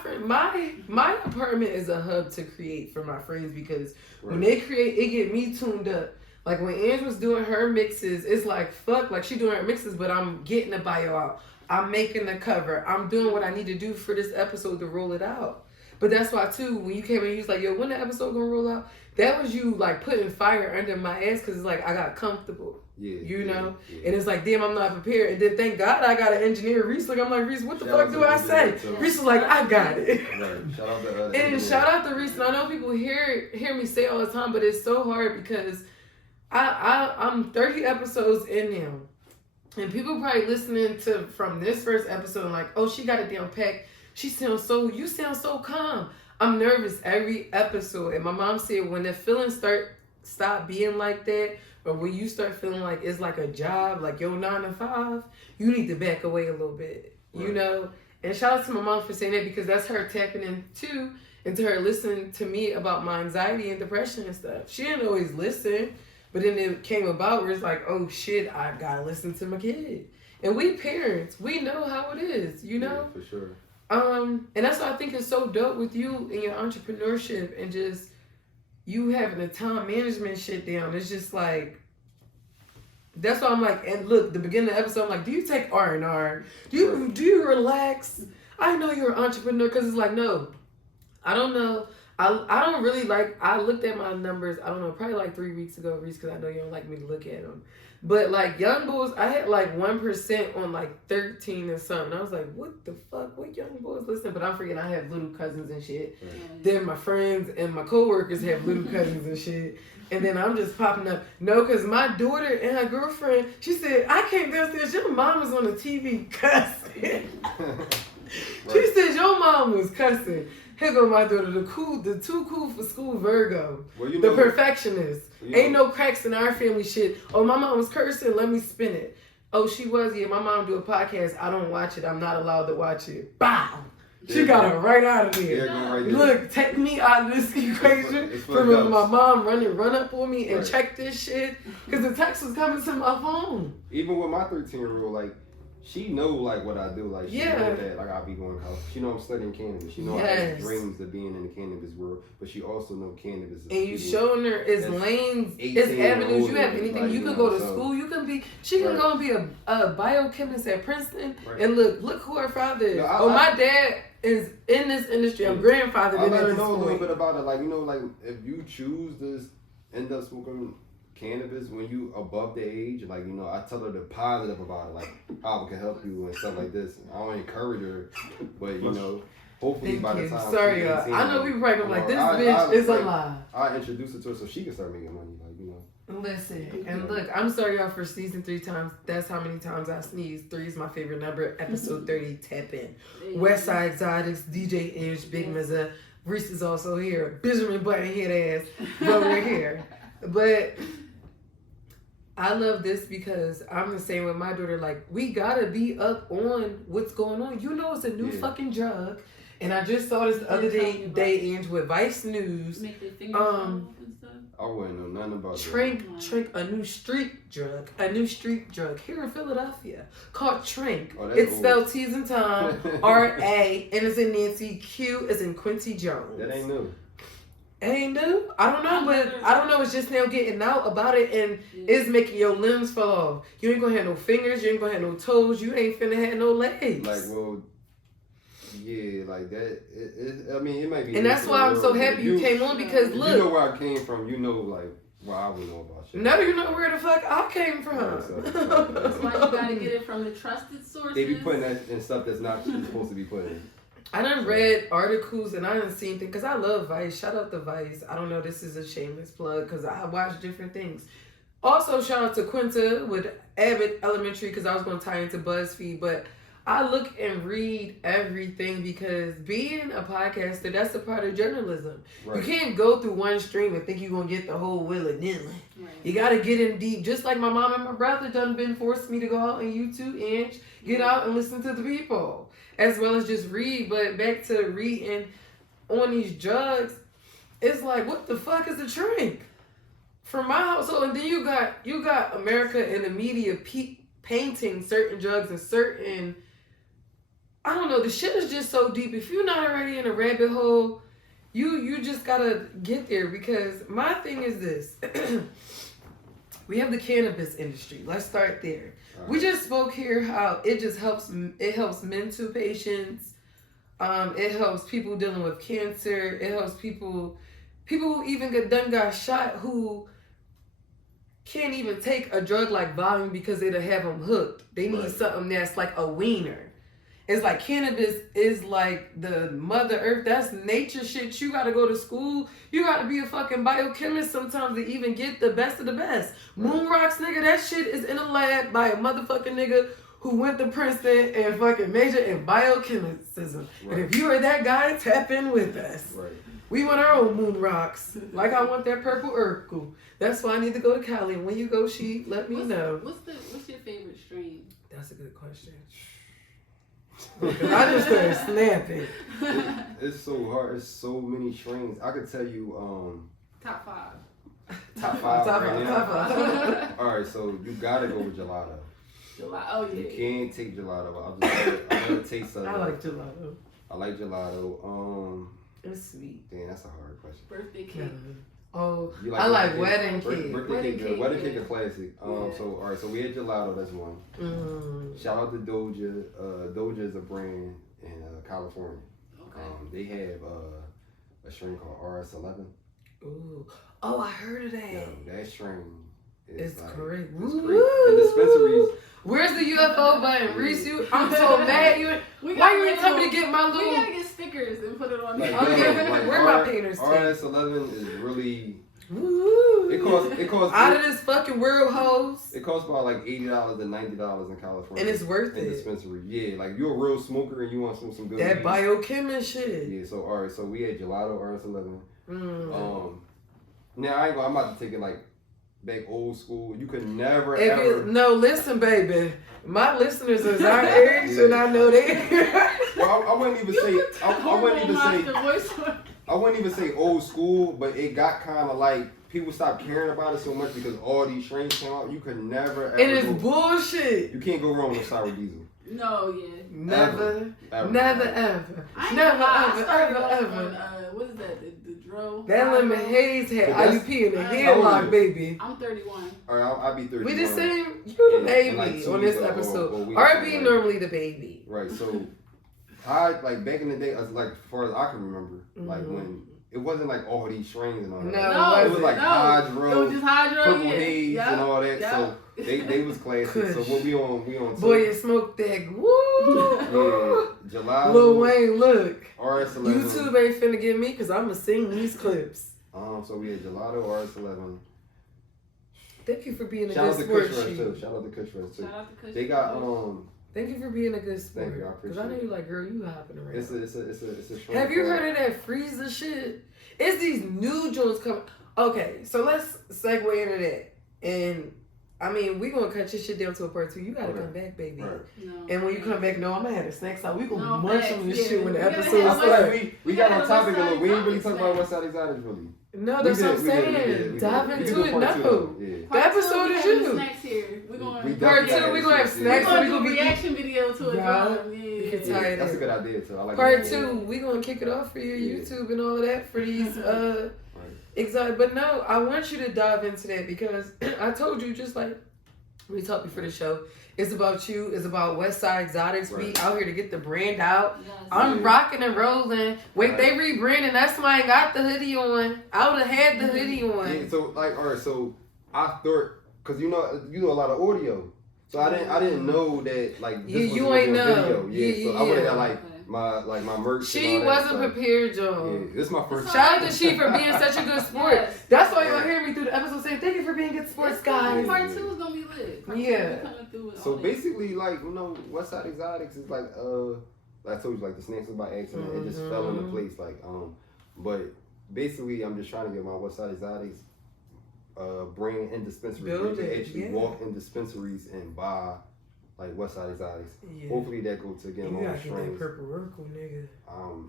apartment is a hub to create for my friends, because when they create, it get me tuned up. Like when Ange was doing her mixes, it's like, fuck, like she doing her mixes, but I'm getting the bio out. I'm making the cover. I'm doing what I need to do for this episode to roll it out. But that's why too, when you came in, you was like, yo, when the episode gonna roll out? That was you like putting fire under my ass because it's like I got comfortable. Yeah. You know? Yeah. And it's like, damn, I'm not prepared. And then thank God I got an engineer, Reese. Like, I'm like, Reese, what the Shout fuck out do to I say? engineer, too. Reese was like, I got it. Right. Shout out to And shout out to Reese. And I know people hear me say all the time, but it's so hard because I'm 30 episodes in now. And people probably listening to from this first episode like, oh, she got it down packed. You sound so calm. I'm nervous every episode. And my mom said when the feelings stop being like that, or when you start feeling like it's like a job, like your 9 to 5, you need to back away a little bit. Right. You know? And shout out to my mom for saying that because that's her tapping into her listening to me about my anxiety and depression and stuff. She didn't always listen, but then it came about where it's like, oh shit, I gotta listen to my kid. And we parents, we know how it is, you know? Yeah, for sure. And that's what I think is so dope with you and your entrepreneurship and just you having the time management shit down. It's just like, that's why I'm like, and look, the beginning of the episode, I'm like, do you take R&R? Do you relax? I know you're an entrepreneur because it's like, no, I don't know. I don't really like, I looked at my numbers, I don't know, probably like 3 weeks ago, Reese, because I know you don't like me to look at them. But like Young Bulls, I had like 1% on like 13 or something. I was like, what the fuck? What Young Bulls listen? But I'm forgetting I have little cousins and shit. Right. Then my friends and my coworkers have little cousins and shit. And then I'm just popping up. No, because my daughter and her girlfriend, she said, I came downstairs, your mom was on the TV cussing. Right. She said, your mom was cussing. Here go my daughter, the too cool for school Virgo. Well, you the know, perfectionist. You Ain't know, no cracks in our family shit. Oh, my mom was cursing, let me spin it. Oh, she was, yeah, my mom do a podcast. I don't watch it. I'm not allowed to watch it. Bow. She got her right out of there. Right there. Look, take me out of this equation from my mom run up on me and right. check this shit. Because the text was coming to my phone. Even with my 13-year-old, like, she know like what I do. Like she know that like I'll be going to college. She know I'm studying cannabis. She know I have dreams of being in the cannabis world. But she also know cannabis is and you showing her it's lanes, it's avenues. You have anything. Like, you can go to school. You can be. She can go and be a biochemist at Princeton. Right. And look who her father is. No, my dad is in this industry. I'm grandfathered in this. I let her know a little bit about it. Like you know, like if you choose to end up smoking cannabis when you above the age, like, you know, I tell her the positive about it, like how it can help you and stuff like this. I don't encourage her, but you know, hopefully by the time. Sorry, I know people probably like this bitch is a lie. I introduce her to her so she can start making money, like, you know. Listen, and look, I'm sorry y'all for sneezing 3 times. That's how many times I sneezed. 3 is my favorite number. Episode 30, tap in. Westside Exotics, DJ Inch, Big Mizza. Reese is also here. Benjamin Buttonhead ass, but we're here. But I love this because I'm the same with my daughter. Like, we gotta be up on what's going on. You know, it's a new fucking drug. And I just saw this the other day Ange with Vice News. Make their fingers and stuff. I wouldn't know nothing about Trink, a new street drug here in Philadelphia called Trink. Oh, it's spelled T's in Tom, R-A, and it's in Nancy, Q is in Quincy Jones. That ain't new. Ain't new? I don't know, but I don't know. It's just now getting out about it, and it's making your limbs fall off. You ain't gonna have no fingers. You ain't gonna have no toes. You ain't finna have no legs. Like, well, yeah, like that. I mean, it might be. And that's why I'm so happy you came on because look. You know where I came from. You know, like, well, I would know about shit. No, you know where the fuck I came from. That's why you gotta get it from the trusted sources. They be putting that in stuff that's not supposed to be put in. I done read articles and I done seen things because I love Vice. Shout out to Vice. I don't know, this is a shameless plug because I watch different things. Also, shout out to Quinta with Abbott Elementary because I was going to tie into BuzzFeed. But I look and read everything because being a podcaster, that's a part of journalism. Right. You can't go through one stream and think you're going to get the whole willy nilly. Right. You got to get in deep. Just like my mom and my brother done been forced me to go out on YouTube and get out and listen to the people. As well as just read, but back to reading on these drugs, it's like, what the fuck is a drink? From my household, and then you got America and the media painting certain drugs and certain, I don't know, the shit is just so deep. If you're not already in a rabbit hole, you just gotta get there because my thing is this. We have the cannabis industry. Let's start there. We just spoke here how it helps mental patients, It helps people dealing with cancer. It helps people who even got shot who can't even take a drug like Valium because it'll have them hooked. They need something that's like a weaner. It's like cannabis is like the mother earth. That's nature shit. You gotta go to school. You gotta be a fucking biochemist sometimes to even get the best of the best. Moon rocks, nigga, that shit is in a lab by a motherfucking nigga who went to Princeton and fucking majored in biochemicism. And if you are that guy, tap in with us. We want our own moon rocks. Like I want that purple Urkel. That's why I need to go to Cali. And when you go, let me know. What's your favorite strain? That's a good question. I just started snapping. It's so hard. It's so many strains. I could tell you Top 5. top five Top right five, now. top five. All right, so you gotta go with gelato. Oh yeah. You can't take gelato. I love the taste of it. I like gelato. I like gelato. It's sweet. Damn, that's a hard question. Birthday cake. Oh, You I like birthday wedding cake? cake. Wedding cake. Wedding cake yeah. is classic. So all right, so we had gelato. That's one. Shout out to Doja. Doja is a brand in California. Okay. They have a strain called RS11. Ooh. Oh, I heard of that. Yo, that strain is It's like, great. It's great. In dispensaries. Where's the UFO button? Reese, I'm so mad. Why you ain't tell me to get my We little... gotta get stickers and put it on Like, there. Okay, like where my painters take? RS11 is really. Woo. It costs out of this fucking world hose. It costs about like $80 to $90 in California. And it's worth in it. Dispensary. Yeah, like if you're a real smoker and you want some good That weed. biochemist shit. Yeah, so all right, so we had gelato RS11. Now I'm about to take it like back old school. You could never ever. No, listen, baby. My listeners is our age, and I know they. Well, I wouldn't even say. I wouldn't even say old school, but it got kind of like people stopped caring about it so much because all these strains came out. You could never ever. And it's bullshit. You can't go wrong with sour diesel. No, yeah. Never, ever. never, ever. What is that? The drill? That lemon haze had IUP in the How old headlock, you? baby. I'm 31. All right, I'll be 31. We the same. You the baby like 2 on this weeks or episode. weeks R&B or normally the baby. Right, so like back in the day, like as far as I can remember, like when it wasn't like all these strains and all that. No, it was like hydro, It was just hydro, purple yeah. haze, Yep. and all that. Yep. So they was classic. So what we on? Boy, you smoked that. Woo! Yeah, July. Lil Wayne, look. RS11. YouTube ain't finna get me because I'ma sing these clips. So we had gelato, RS11. Thank you for being a Shout out good to Kush sport, Rush She. too. Shout out to Kush Rush too. Shout out to Kush. They got Thank you for being a good sport. Thank you, I Because I know appreciate you like, girl, you hopping around. It's a strain. Have you heard of that freezer shit? It's these new joints coming. Okay, so let's segue into that. And I mean, we gonna cut your shit down to a part 2. You gotta come back, baby. Right. No. And when you come back, no, I'm gonna have the snacks out. We gonna No, munch facts, on this yeah. shit when the We gotta episode have starts. We got on gotta topic a little. We ain't really West Side talk about West Side Exotics really. No, that's what I'm saying. Dive into it. No. The episode is you. Snacks here. We're going Part 2, we gonna have snacks. We're We going to gonna do a be reaction video to it. Yeah. Yeah. can tie it That's in. a good idea too. I like Part that. 2, we gonna kick it off for your Yeah. YouTube and all of that for these Right. exotic. But no, I want you to dive into that because I told you just like we talked before the show. It's about you. It's about West Side Exotics. We Right. out here to get the brand out. Yes. I'm rocking and rolling. Wait, Right. they rebranding. That's why I ain't got the hoodie on. I would have had the hoodie on. Yeah, so like, all right, so I thought, cause you do a lot of audio, so I didn't know that like this Yeah, was you gonna ain't be a know. video. Yeah, so I would have got yeah. like my merch. She and all that wasn't stuff. prepared, Yeah, Joe. this is my first. Shout out to She for being such a good sport. Yes. That's why y'all hear me through the episode saying thank you for being good sports, guys. Part 2 is gonna be lit. Part 2 Yeah. is coming through with So all that. basically, like West Side Exotics is like I told you, like the snacks was by accident. It just fell into place, like But basically, I'm just trying to get my West Side Exotics brand in dispensaries. Build Where you it, can actually yeah. walk in dispensaries and buy like West Side Exotics. Yeah. Hopefully that goes to get You my gotta own get that strains. purple Urkel, nigga.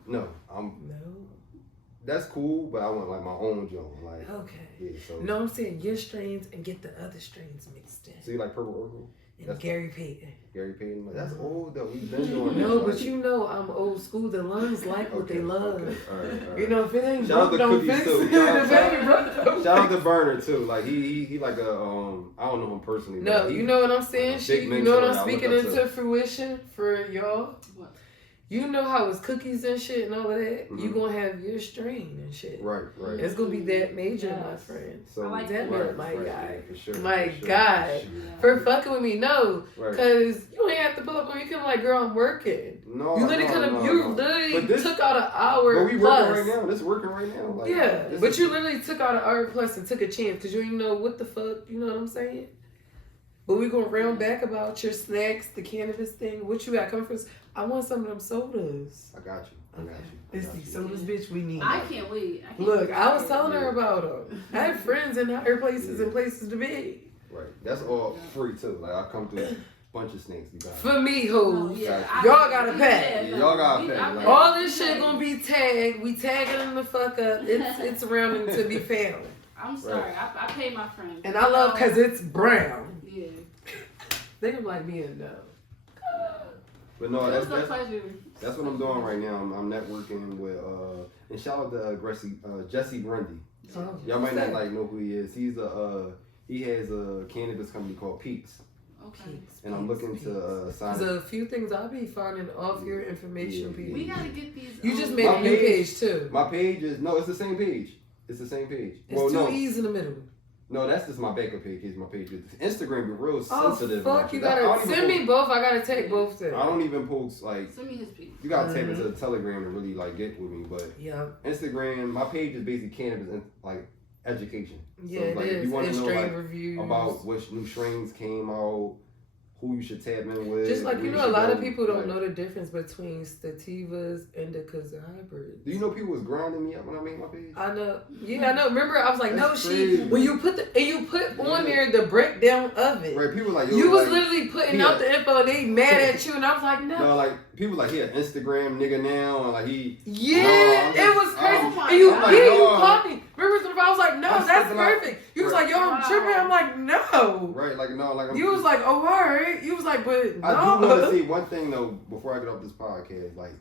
No, No. that's cool, but I want like my own joint. Like Okay. yeah, so No, I'm saying your strains and get the other strains mixed in. so you like Purple Urkel? And that's- Gary Payton. Gary Payton? Like, that's old though. We've been doing No, that. but you know I'm old school. The lungs like what they love. Okay. All right. You know, if it ain't Shout out broke, to don't Cookies, fix too. it. Shout If it ain't broke, don't Shout out fix to Burner too. Like he like a I don't know him personally. it. but No, he, you know what I'm saying? a She, big you know what mentor I'm that I speaking look up into to. fruition for y'all? What? You know how it's cookies and shit and all of that? Mhm. You gonna have your strain and shit. Right. It's gonna be that major, my Yes. friend. So I like that that. man, my guy. Yeah, for sure. My for sure, God. for sure. Yeah. For fucking with me, no. Right. Cause you ain't have to pull up on me. You could be like, girl, I'm working. No, You literally could have, no. literally But this- took out an hour But we plus. working right now. This working right now. Like, Yeah, this but is- you literally took out an hour plus and took a chance because you didn't know what the fuck, you know what I'm saying? But we gonna round back about your snacks, the cannabis thing. What you got coming for? I want some of them sodas. I got you. It's these sodas, bitch, we need. I can't wait. Look, I was telling her about them. I have friends in higher places and places to be. Right. That's all free too. Like I come through a bunch of snakes. You got it. For me, hoes. Yeah. Y'all gotta pay. Yeah, y'all gotta pay, like- All this shit gonna be tagged. We tagging them the fuck up. It's around them to be found. I'm sorry. I pay my friends. And I love because it's brown. Yeah. They can like me and no. But no, It was a that's pleasure. that's what I'm doing right now. I'm networking with and shout out to Jesse Grundy. Oh, Y'all might not like know who he is. He has a cannabis company called Peaks, Okay. and I'm looking to sign. There's a few things I'll be finding off your information, Yeah. people. We gotta get these. You just um, made a My new page- page too. My page is it's the same page. It's the same page. It's well, two no, E's in the middle. no, that's just my backup page. Here's my page. Instagram be real Oh sensitive. fuck! about You shit. I don't gotta even send me post- both. I gotta take both things. I don't even post like Send me his page. you gotta tap Mhm. into the Telegram to really like get with me, but Yeah, Instagram, my page is basically cannabis and like education. yeah, so, it like, if is. you want And to know strain like reviews about which new strains came out, who you should tap in with. Just like where you know, a should lot go, of people don't like- know the difference between sativas, indicas, and hybrids. Do you know people was grinding me up when I made my page? I know. Yeah, I know. Remember, I was like, That's no, crazy. when you put on there the breakdown of it. Right, people like yo, You was like, literally putting yeah. out the info and they mad at you, and I was like, no. no, like people like he an Instagram nigga now, and like he. Yeah, No, I'm it just- was crazy. oh my and you, God. yeah, you No. called me. Remember, I was like, no, I'm that's stepping out. perfect. You was Right. like, yo, I'm Wow. tripping. I'm like, no. Right, like no, like I'm. You was like, oh, all right. You was like, but no. I do want to say one thing though before I get off this podcast, like.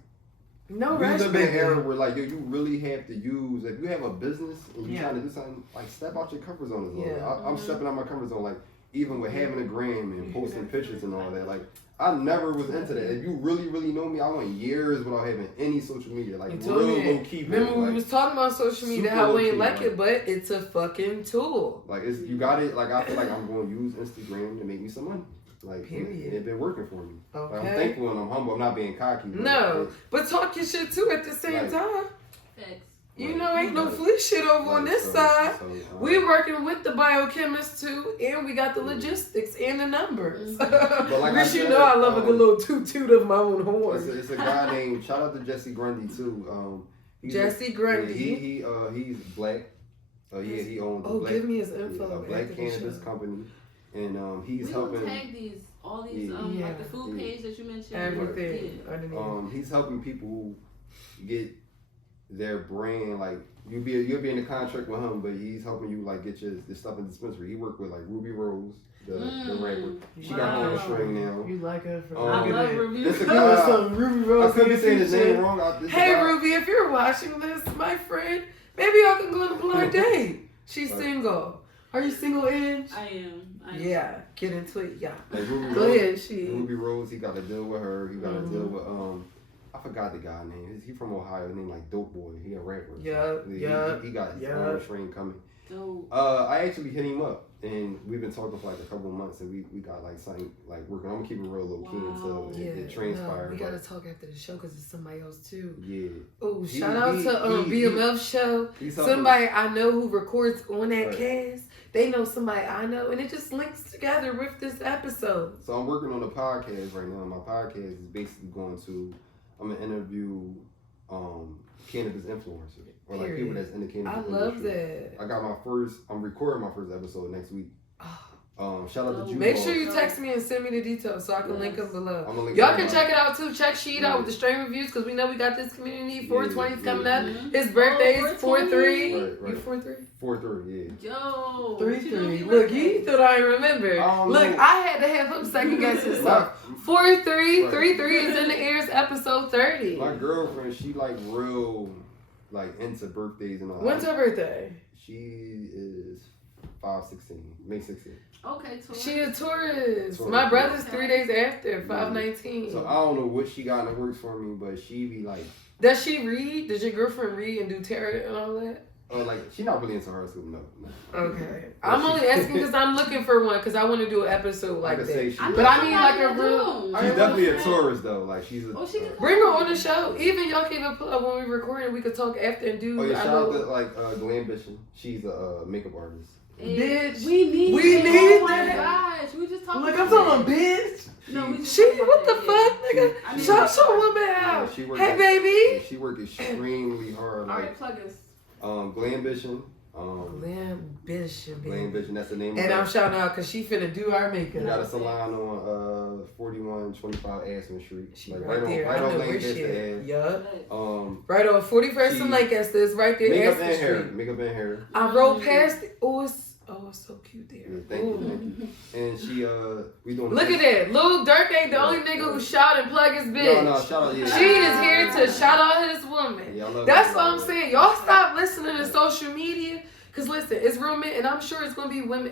No, We rush, live in an baby. era where like yo, you really have to use if you have a business and you're Yeah. trying to do something, like step out your comfort zone as well. Yeah. I'm Mhm. stepping out my comfort zone, like even with having a gram and posting pictures and all that. Like I never was into that. If you really, really know me, I went years without having any social media, like You real told me that. low key. Remember, like, we was talking about social media, super how we low-key, ain't like like- it, but it's a fucking tool. like it's you got it. Like I feel like I'm going to use Instagram to make me some money. Like Period. it's been working for me. Like, I'm Okay. thankful and I'm humble. I'm not being cocky. but No, but talk your shit too at the same Like- time. Facts. You know, ain't no flea shit over on Like, this so- side. so, We working with the biochemists too, and we got the logistics and the numbers. But like I Wish you said, know I love a good little toot of my own It's horn. it's a guy named. Shout out to Jesse Grundy too. He's Jesse yeah, Grundy. he's black. He owns Oh, a black, give me his info. a black after the cannabis show. company, and he's We helping. gonna tag all these Yeah. like the food page that you mentioned. Everything. Yeah. Underneath. He's helping people get their brand like you'll be in a contract with him, but he's helping you like get your stuff in the dispensary. He worked with like Ruby Rose, the rapper. She got her own Wow. string now. You like her for I Um, love it. reviews. It's a That was guy. some Ruby I Rose. could be saying his shit. name wrong. This Hey guy- Ruby, if you're watching this, my friend, maybe y'all can go on a blind date. She's Right. single. Are you single, Ange? I am. Yeah, get into it. Yeah. Like Ruby Go Rose. ahead, she. Ruby Rose, he got to deal with her. He got to Mhm. deal with I forgot the guy name. He from Ohio. His name like Dope Boy. He a rapper. Yeah, yeah, He got his yeah. own train coming. Dope. I actually hit him up, and we've been talking for like a couple of months, and we got like something like working. I'm gonna keep it real low key Wow. until Yeah, it transpires. we but gotta talk after the show because it's somebody else too. yeah, Oh, He- shout out he- to he- BMF show. he's helping. Somebody I know who records on that Right. cast. They know somebody I know, and it just links together with this episode. So I'm working on a podcast right now. My podcast is basically I'm gonna interview cannabis influencers or like people Period. that's in the cannabis I love industry. that. I got I'm recording my first episode next week. Shout out to Jude. Make sure you text me and send me the details so I can link them below. I'm gonna link Y'all them can below. check it out too. Check Sheet out with the strain reviews because we know we got this community. 420's coming up. Mhm. His birthday Oh, is 4/3. Right. You 4/3? 4-3, yeah. Yo. 3/3. Look, he thought I didn't remember. I don't Look, know. I had to have him second guess himself. 4/3, Right. 3/3 is in the airs episode 30. My girlfriend, she like real, like into birthdays and all. When's her birthday? She is 5/16, May 16th. Okay, Taurus. She a Taurus. Taurus. My brother's Okay. 3 days after, 5/19. So I don't know what she got in the works for me, but she be like, Does she read? Does your girlfriend read and do tarot and all that? like she not really into horoscope, no. Okay. I'm only asking because I'm looking for one because I want to do an episode like could that. say But I mean like a real. she's definitely a Taurus though. Like she's a. Oh, she can Bring her on the show. Even y'all can even pull up when we record and we could talk after and do. Oh yeah, I shout out know- to like Glambition. She's a makeup artist. Bitch. We need need oh that. my gosh. We just talking Look, I'm talking about bitch. No, we just She, talking about what the that, fuck, yeah. nigga? I mean, Show woman out. she work Hey, baby. She work extremely hard. All Like right, plug us. Glambition. Glambition, baby. Glambition. That's the name. And of I'm it. shouting out because she finna do our We makeup. got a salon on 4125 Aspen Street. She Like right there. right I on know where Lancaster she at. Ave. Yup. Right. Right on 41st She- and Lancaster. It's right there. Makeup Aspen and hair. Street. Makeup and hair. I rode past it. Oh, it's so cute there. Yeah, thank you. And she we doing. Look at that. Lil Durk ain't the only nigga who shout and plug his bitch. No, shout out. Yeah. She is here to shout out his woman. Yeah, I love That's her. what I'm saying. Y'all stop listening to social media. Because listen, it's real men, and I'm sure it's going to be women.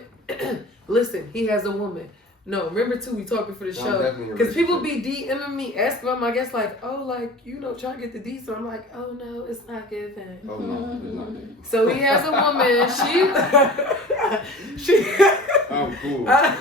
Listen, he has a woman. No, remember too, we talked before the No, I'm show. definitely a Because people relationship. be DMing me, asking about my guests, like, oh, like, you know, trying to get the D. So I'm like, oh, no, it's not good then. Oh no, it's not that. So he has a woman. I'm cool. I'm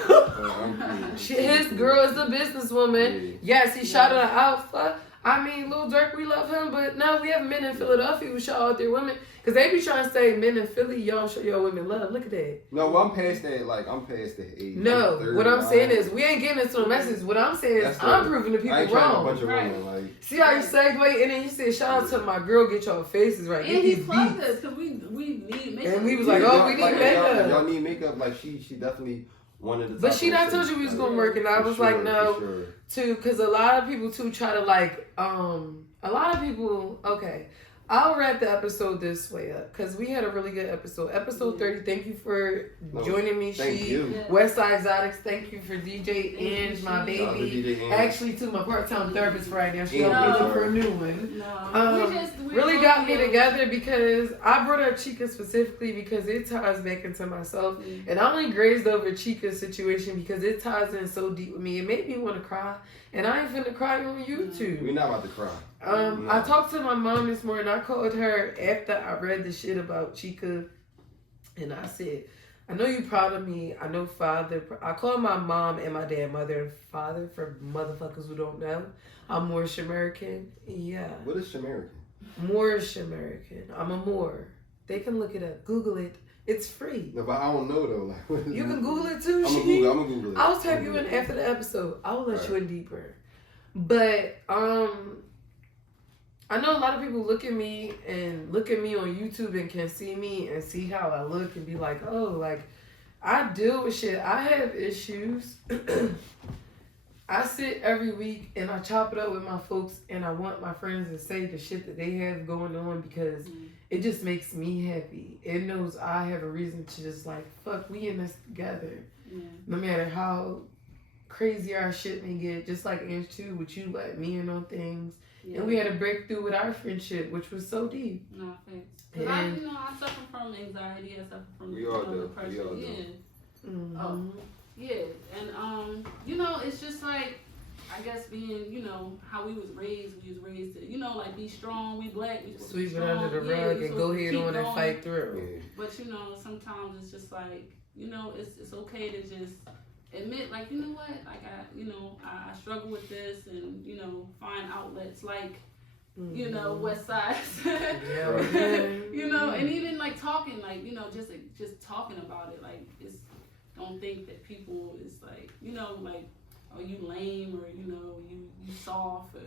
I'm cool. his girl is a businesswoman. Yes, he shouted her out. Fuck. I mean, Lil Durk, we love him, but now we have men in Philadelphia who shout out their women. Because they be trying to say men in Philly, y'all show your women love. Look at that. No, well, I'm past that. Like I'm past the age. No, 30, what I'm saying is, we ain't getting into the message. What I'm saying is, That's I'm the- proving the I people ain't trying a wrong. bunch of Right. women. Like See how you segue, and then you said, shout out to my girl, get your faces right. And Get he these plugged beats. us because we need makeup. And we was like, oh, we need makeup. Y'all need makeup. Like she definitely wanted to. But she not told you we was gonna work, and I was like, no, too, because a lot of people too try to like, a lot of people, okay. I'll wrap the episode this way up because we had a really good episode. Episode 30, thank you for joining me. Thank you. Westside Exotics, thank you for DJ Ange, my Shout out to baby. DJ Ange. Actually, too, my part-time therapist right now. She Yeah. helped me look for a new one. No. We Really got me together because I brought up Chica specifically because it ties back into myself. Mm-hmm. And I only grazed over Chica's situation because it ties in so deep with me. It made me want to cry. And I ain't finna cry on YouTube. We're not about to cry. I talked to my mom this morning. I called her after I read the shit about Chica. And I said, I know you proud of me. I know father. I call my mom and my dad mother and father for motherfuckers who don't know. I'm Moorish American. Yeah. What is Shamarican? Moorish American. I'm a Moor. They can look it up. Google it. It's free. No, but I don't know though. Like, what is You it? can Google it too. I'm gonna Google it. I'll tap you in after the episode. I will let you in deeper. But I know a lot of people look at me on YouTube and can see me and see how I look and be like, oh, like I deal with shit. I have issues. I sit every week and I chop it up with my folks and I want my friends to say the shit that they have going on because it just makes me happy. It knows I have a reason to just like, fuck, we in this together. Yeah. No matter how crazy our shit may get, just like Ange too, with you let me in on things. Yeah. And we had a breakthrough with our friendship, which was so deep. No, thanks. Because I suffer from anxiety. I suffer from depression. We all do. Yeah. Mm-hmm. Oh, yeah. And, it's just like, I guess being, how we was raised to, like be strong, we black, we supposed to be Sweep it strong. under the Yeah, rug we and supposed go to ahead keep on and going. fight through. Yeah. But, sometimes it's just like, it's okay to just admit, like, you know what, like, I struggle with this and, find outlets like, West Side. Yeah. And even like talking, like, just talking about it, like, it's, don't think that people is like, like, oh, you lame or, you soft or,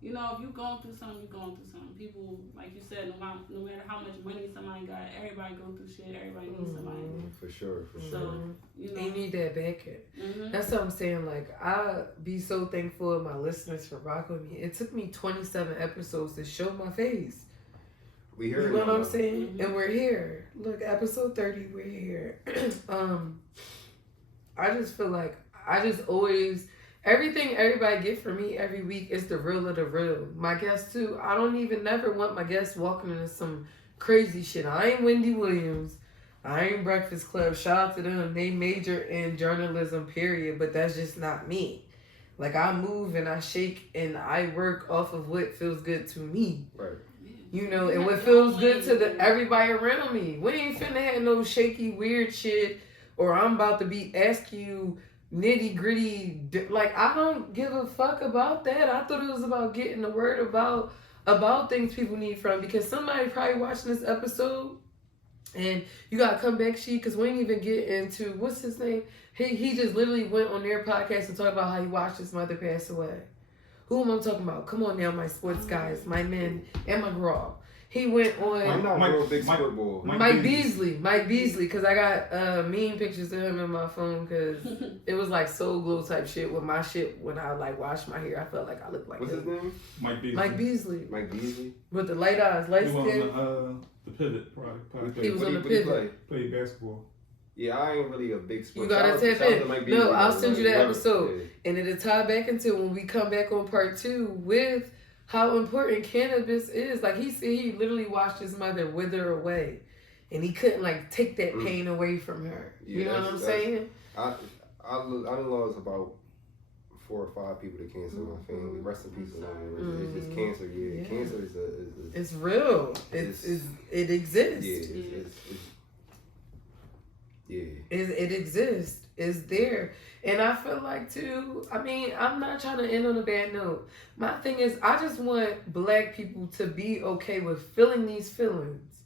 if you're going through something, you're going through something. People, like you said, no matter how much money somebody got, everybody go through shit, everybody needs somebody. For sure. So, They need that backing. Mm-hmm. That's what I'm saying. Like, I be so thankful of my listeners for rocking with me. It took me 27 episodes to show my face. We hear You it know what now. I'm saying? Mm-hmm. And we're here. Look, episode 30, we're here. I just feel like I just always, everything everybody get from me every week is the real of the real. My guests too, I don't even never want my guests walking into some crazy shit. I ain't Wendy Williams. I ain't Breakfast Club. Shout out to them. They major in journalism, period. But that's just not me. Like, I move and I shake and I work off of what feels good to me. Right. You know, and what feels good to everybody around me. We ain't finna have no shaky, weird shit, or I'm about to be asking you nitty gritty. Like, I don't give a fuck about that. I thought it was about getting the word about things people need from, because somebody probably watching this episode. And you gotta come back, because we ain't even get into what's his name. He just literally went on their podcast and talked about how he watched his mother pass away. Who am I talking about? Come on now, my sports guys, my men, and my girl. He went on. I'm not a real big sport boy. Mike Beasley, because I got mean pictures of him in my phone, because it was like Soul Glow type shit with my shit when I like washed my hair. I felt like I looked like What's his name? Mike Beasley. Mike Beasley. With the light eyes, light He was skin. on the pivot. He was on the pivot. Played basketball. Yeah, I ain't really a big sport. You gotta tap in. No, I'll send you that episode. Yeah. And it'll tie back into when we come back on part 2 with how important cannabis is. Like, he said he literally watched his mother wither away. And he couldn't, like, take that pain away from her. Yeah, you know what I'm saying? I lost about 4 or 5 people to cancer in my family. Rest in peace to them. It's just cancer. Yeah. Cancer is it's real. It exists. It exists. It's there. And I feel like, too, I mean, I'm not trying to end on a bad note. My thing is, I just want black people to be okay with feeling these feelings.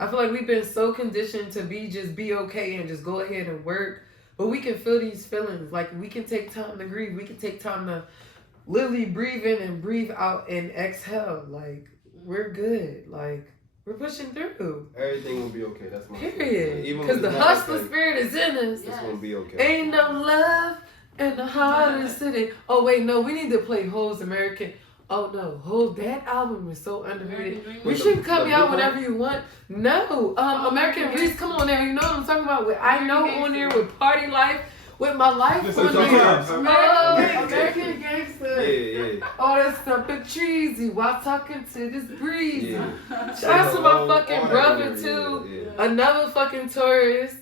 I feel like we've been so conditioned to be okay and just go ahead and work. But we can feel these feelings. Like, we can take time to grieve. We can take time to literally breathe in and breathe out and exhale. Like, we're good. Like, we're pushing through. Everything will be okay. That's my period. Because the hustler spirit is in us. It's gonna be okay. Ain't no love in the heart of the city. Oh wait, no, we need to play Ho's American. Oh no, Ho, that album is so underrated. We should cut me out whenever you want. No, American Reese, come on there. You know what I'm talking about? With I Know on there, with Party Life. With my life on there. American Gangster. Yeah. Oh, that's something cheesy while talking to this breeze. Yeah. Shout out to my fucking brother, too. Yeah. Another fucking tourist.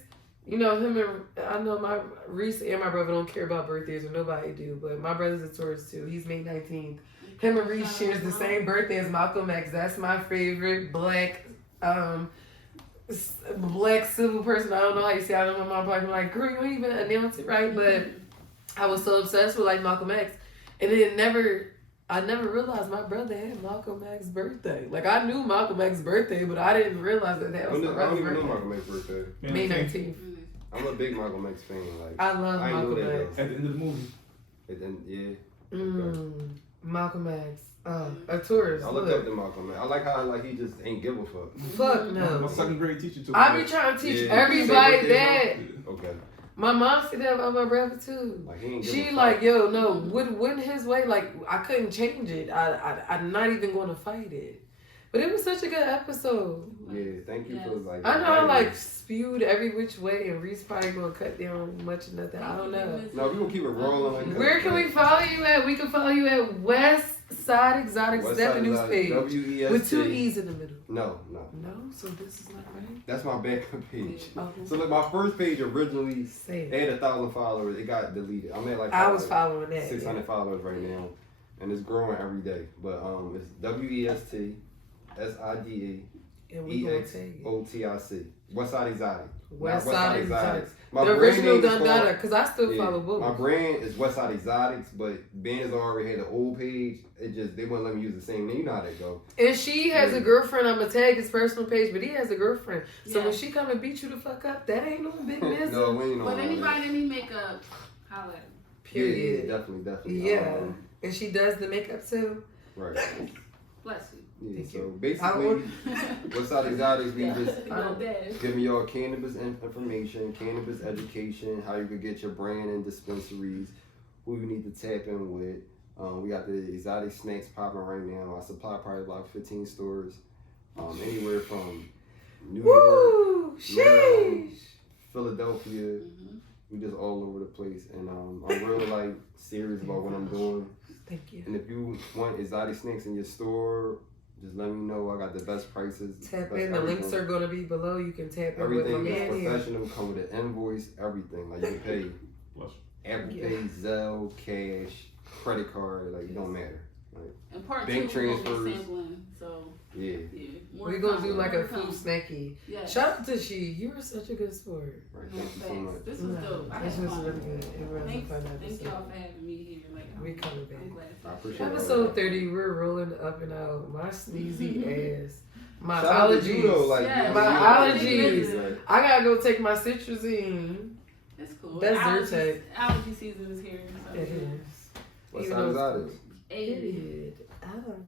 You know, him and I know my Reese and my brother don't care about birthdays, or nobody do, but my brother's a tourist, too. He's May 19th. Him and Reese shares the same birthday as Malcolm X. That's my favorite black civil person. I don't know how you say it. I don't know, my probably like, girl, you don't even announce it right, but I was so obsessed with like Malcolm X, and I never realized my brother had Malcolm X's birthday. Like, I knew Malcolm X's birthday, but I didn't realize that was my brother's birthday. I don't even know Malcolm X's birthday. May 19th. I'm a big Malcolm X fan. Like, I love Malcolm X. At the end of the movie. Okay. Malcolm X. A tourist. I looked up to Malcolm X. I like how like he just ain't give a fuck. Fuck no. My second grade teacher too. I be trying to teach everybody that. Okay. My mom said that about my brother too. Like, he ain't she like, yo, no, wouldn't his way, like, I couldn't change it. I'm not even going to fight it. But it was such a good episode. Yeah, thank you for like. I know I like spewed every which way, and Reese probably gonna cut down much of nothing. I don't know. No, we gonna keep it rolling like that. Where can we follow you at? We can follow you at West Side Exotics. That's the news page. WEST. With 2 E's in the middle. No. So this is not right. That's my backup page. Oh. So look, my first page originally had 1,000 followers. It got deleted. I'm at like I was following that 600 followers right now, and it's growing every day. But it's WEST SIDA EXOTIC. Westside Exotic. Westside Exotics. My the original Dundada, because I still follow both. My brand is Westside Exotics, but Band's already had an old page. They wouldn't let me use the same name. You know how that go. And she has a girlfriend. I'm gonna tag his personal page, but he has a girlfriend. So when she come and beat you the fuck up, that ain't no big business. No, we ain't no. But anybody that need makeup, holla. Period. Yeah, definitely. Yeah, and she does the makeup too. Right. Bless you. Yeah, so basically, Westside Exotics, we just giving y'all cannabis information, cannabis education, how you could get your brand in dispensaries, who you need to tap in with. We got the exotic snacks popping right now. I supply probably about 15 stores, anywhere from New York, Maryland, Philadelphia. We just all over the place, and I'm really like serious about what I'm doing. Thank you. And if you want exotic snacks in your store, Just let me know. I got the best prices. Tap best in. The links everything. are gonna be below. You can tap in with my Everything is man here. professional. Come with an invoice. Everything. Like you can pay Bless Apple Yeah. Pay, Zelle, cash, credit card. Like it don't matter. And part Bank 2 we're gonna transfers. be sampling. So Yeah. more We're to gonna come, do like more a to come. food snacky. Yeah. Shout out to She. You were such a good sport. Right. No, Thank you so thanks. much. This was dope. I had This was fun. really good. It was a Thanks, fun thank episode. y'all for having me here. Like, We coming back. I'm glad. I appreciate it. Episode 30, we're rolling up and out. My sneezy ass. My Shout out to you, though, allergies. like, Yeah, you my know, allergies. like, I gotta go take my citrusine. It's cool. That's allergy, Zyrtec. allergy season is here. So It yeah. is. What Even size though that is? Period. I don't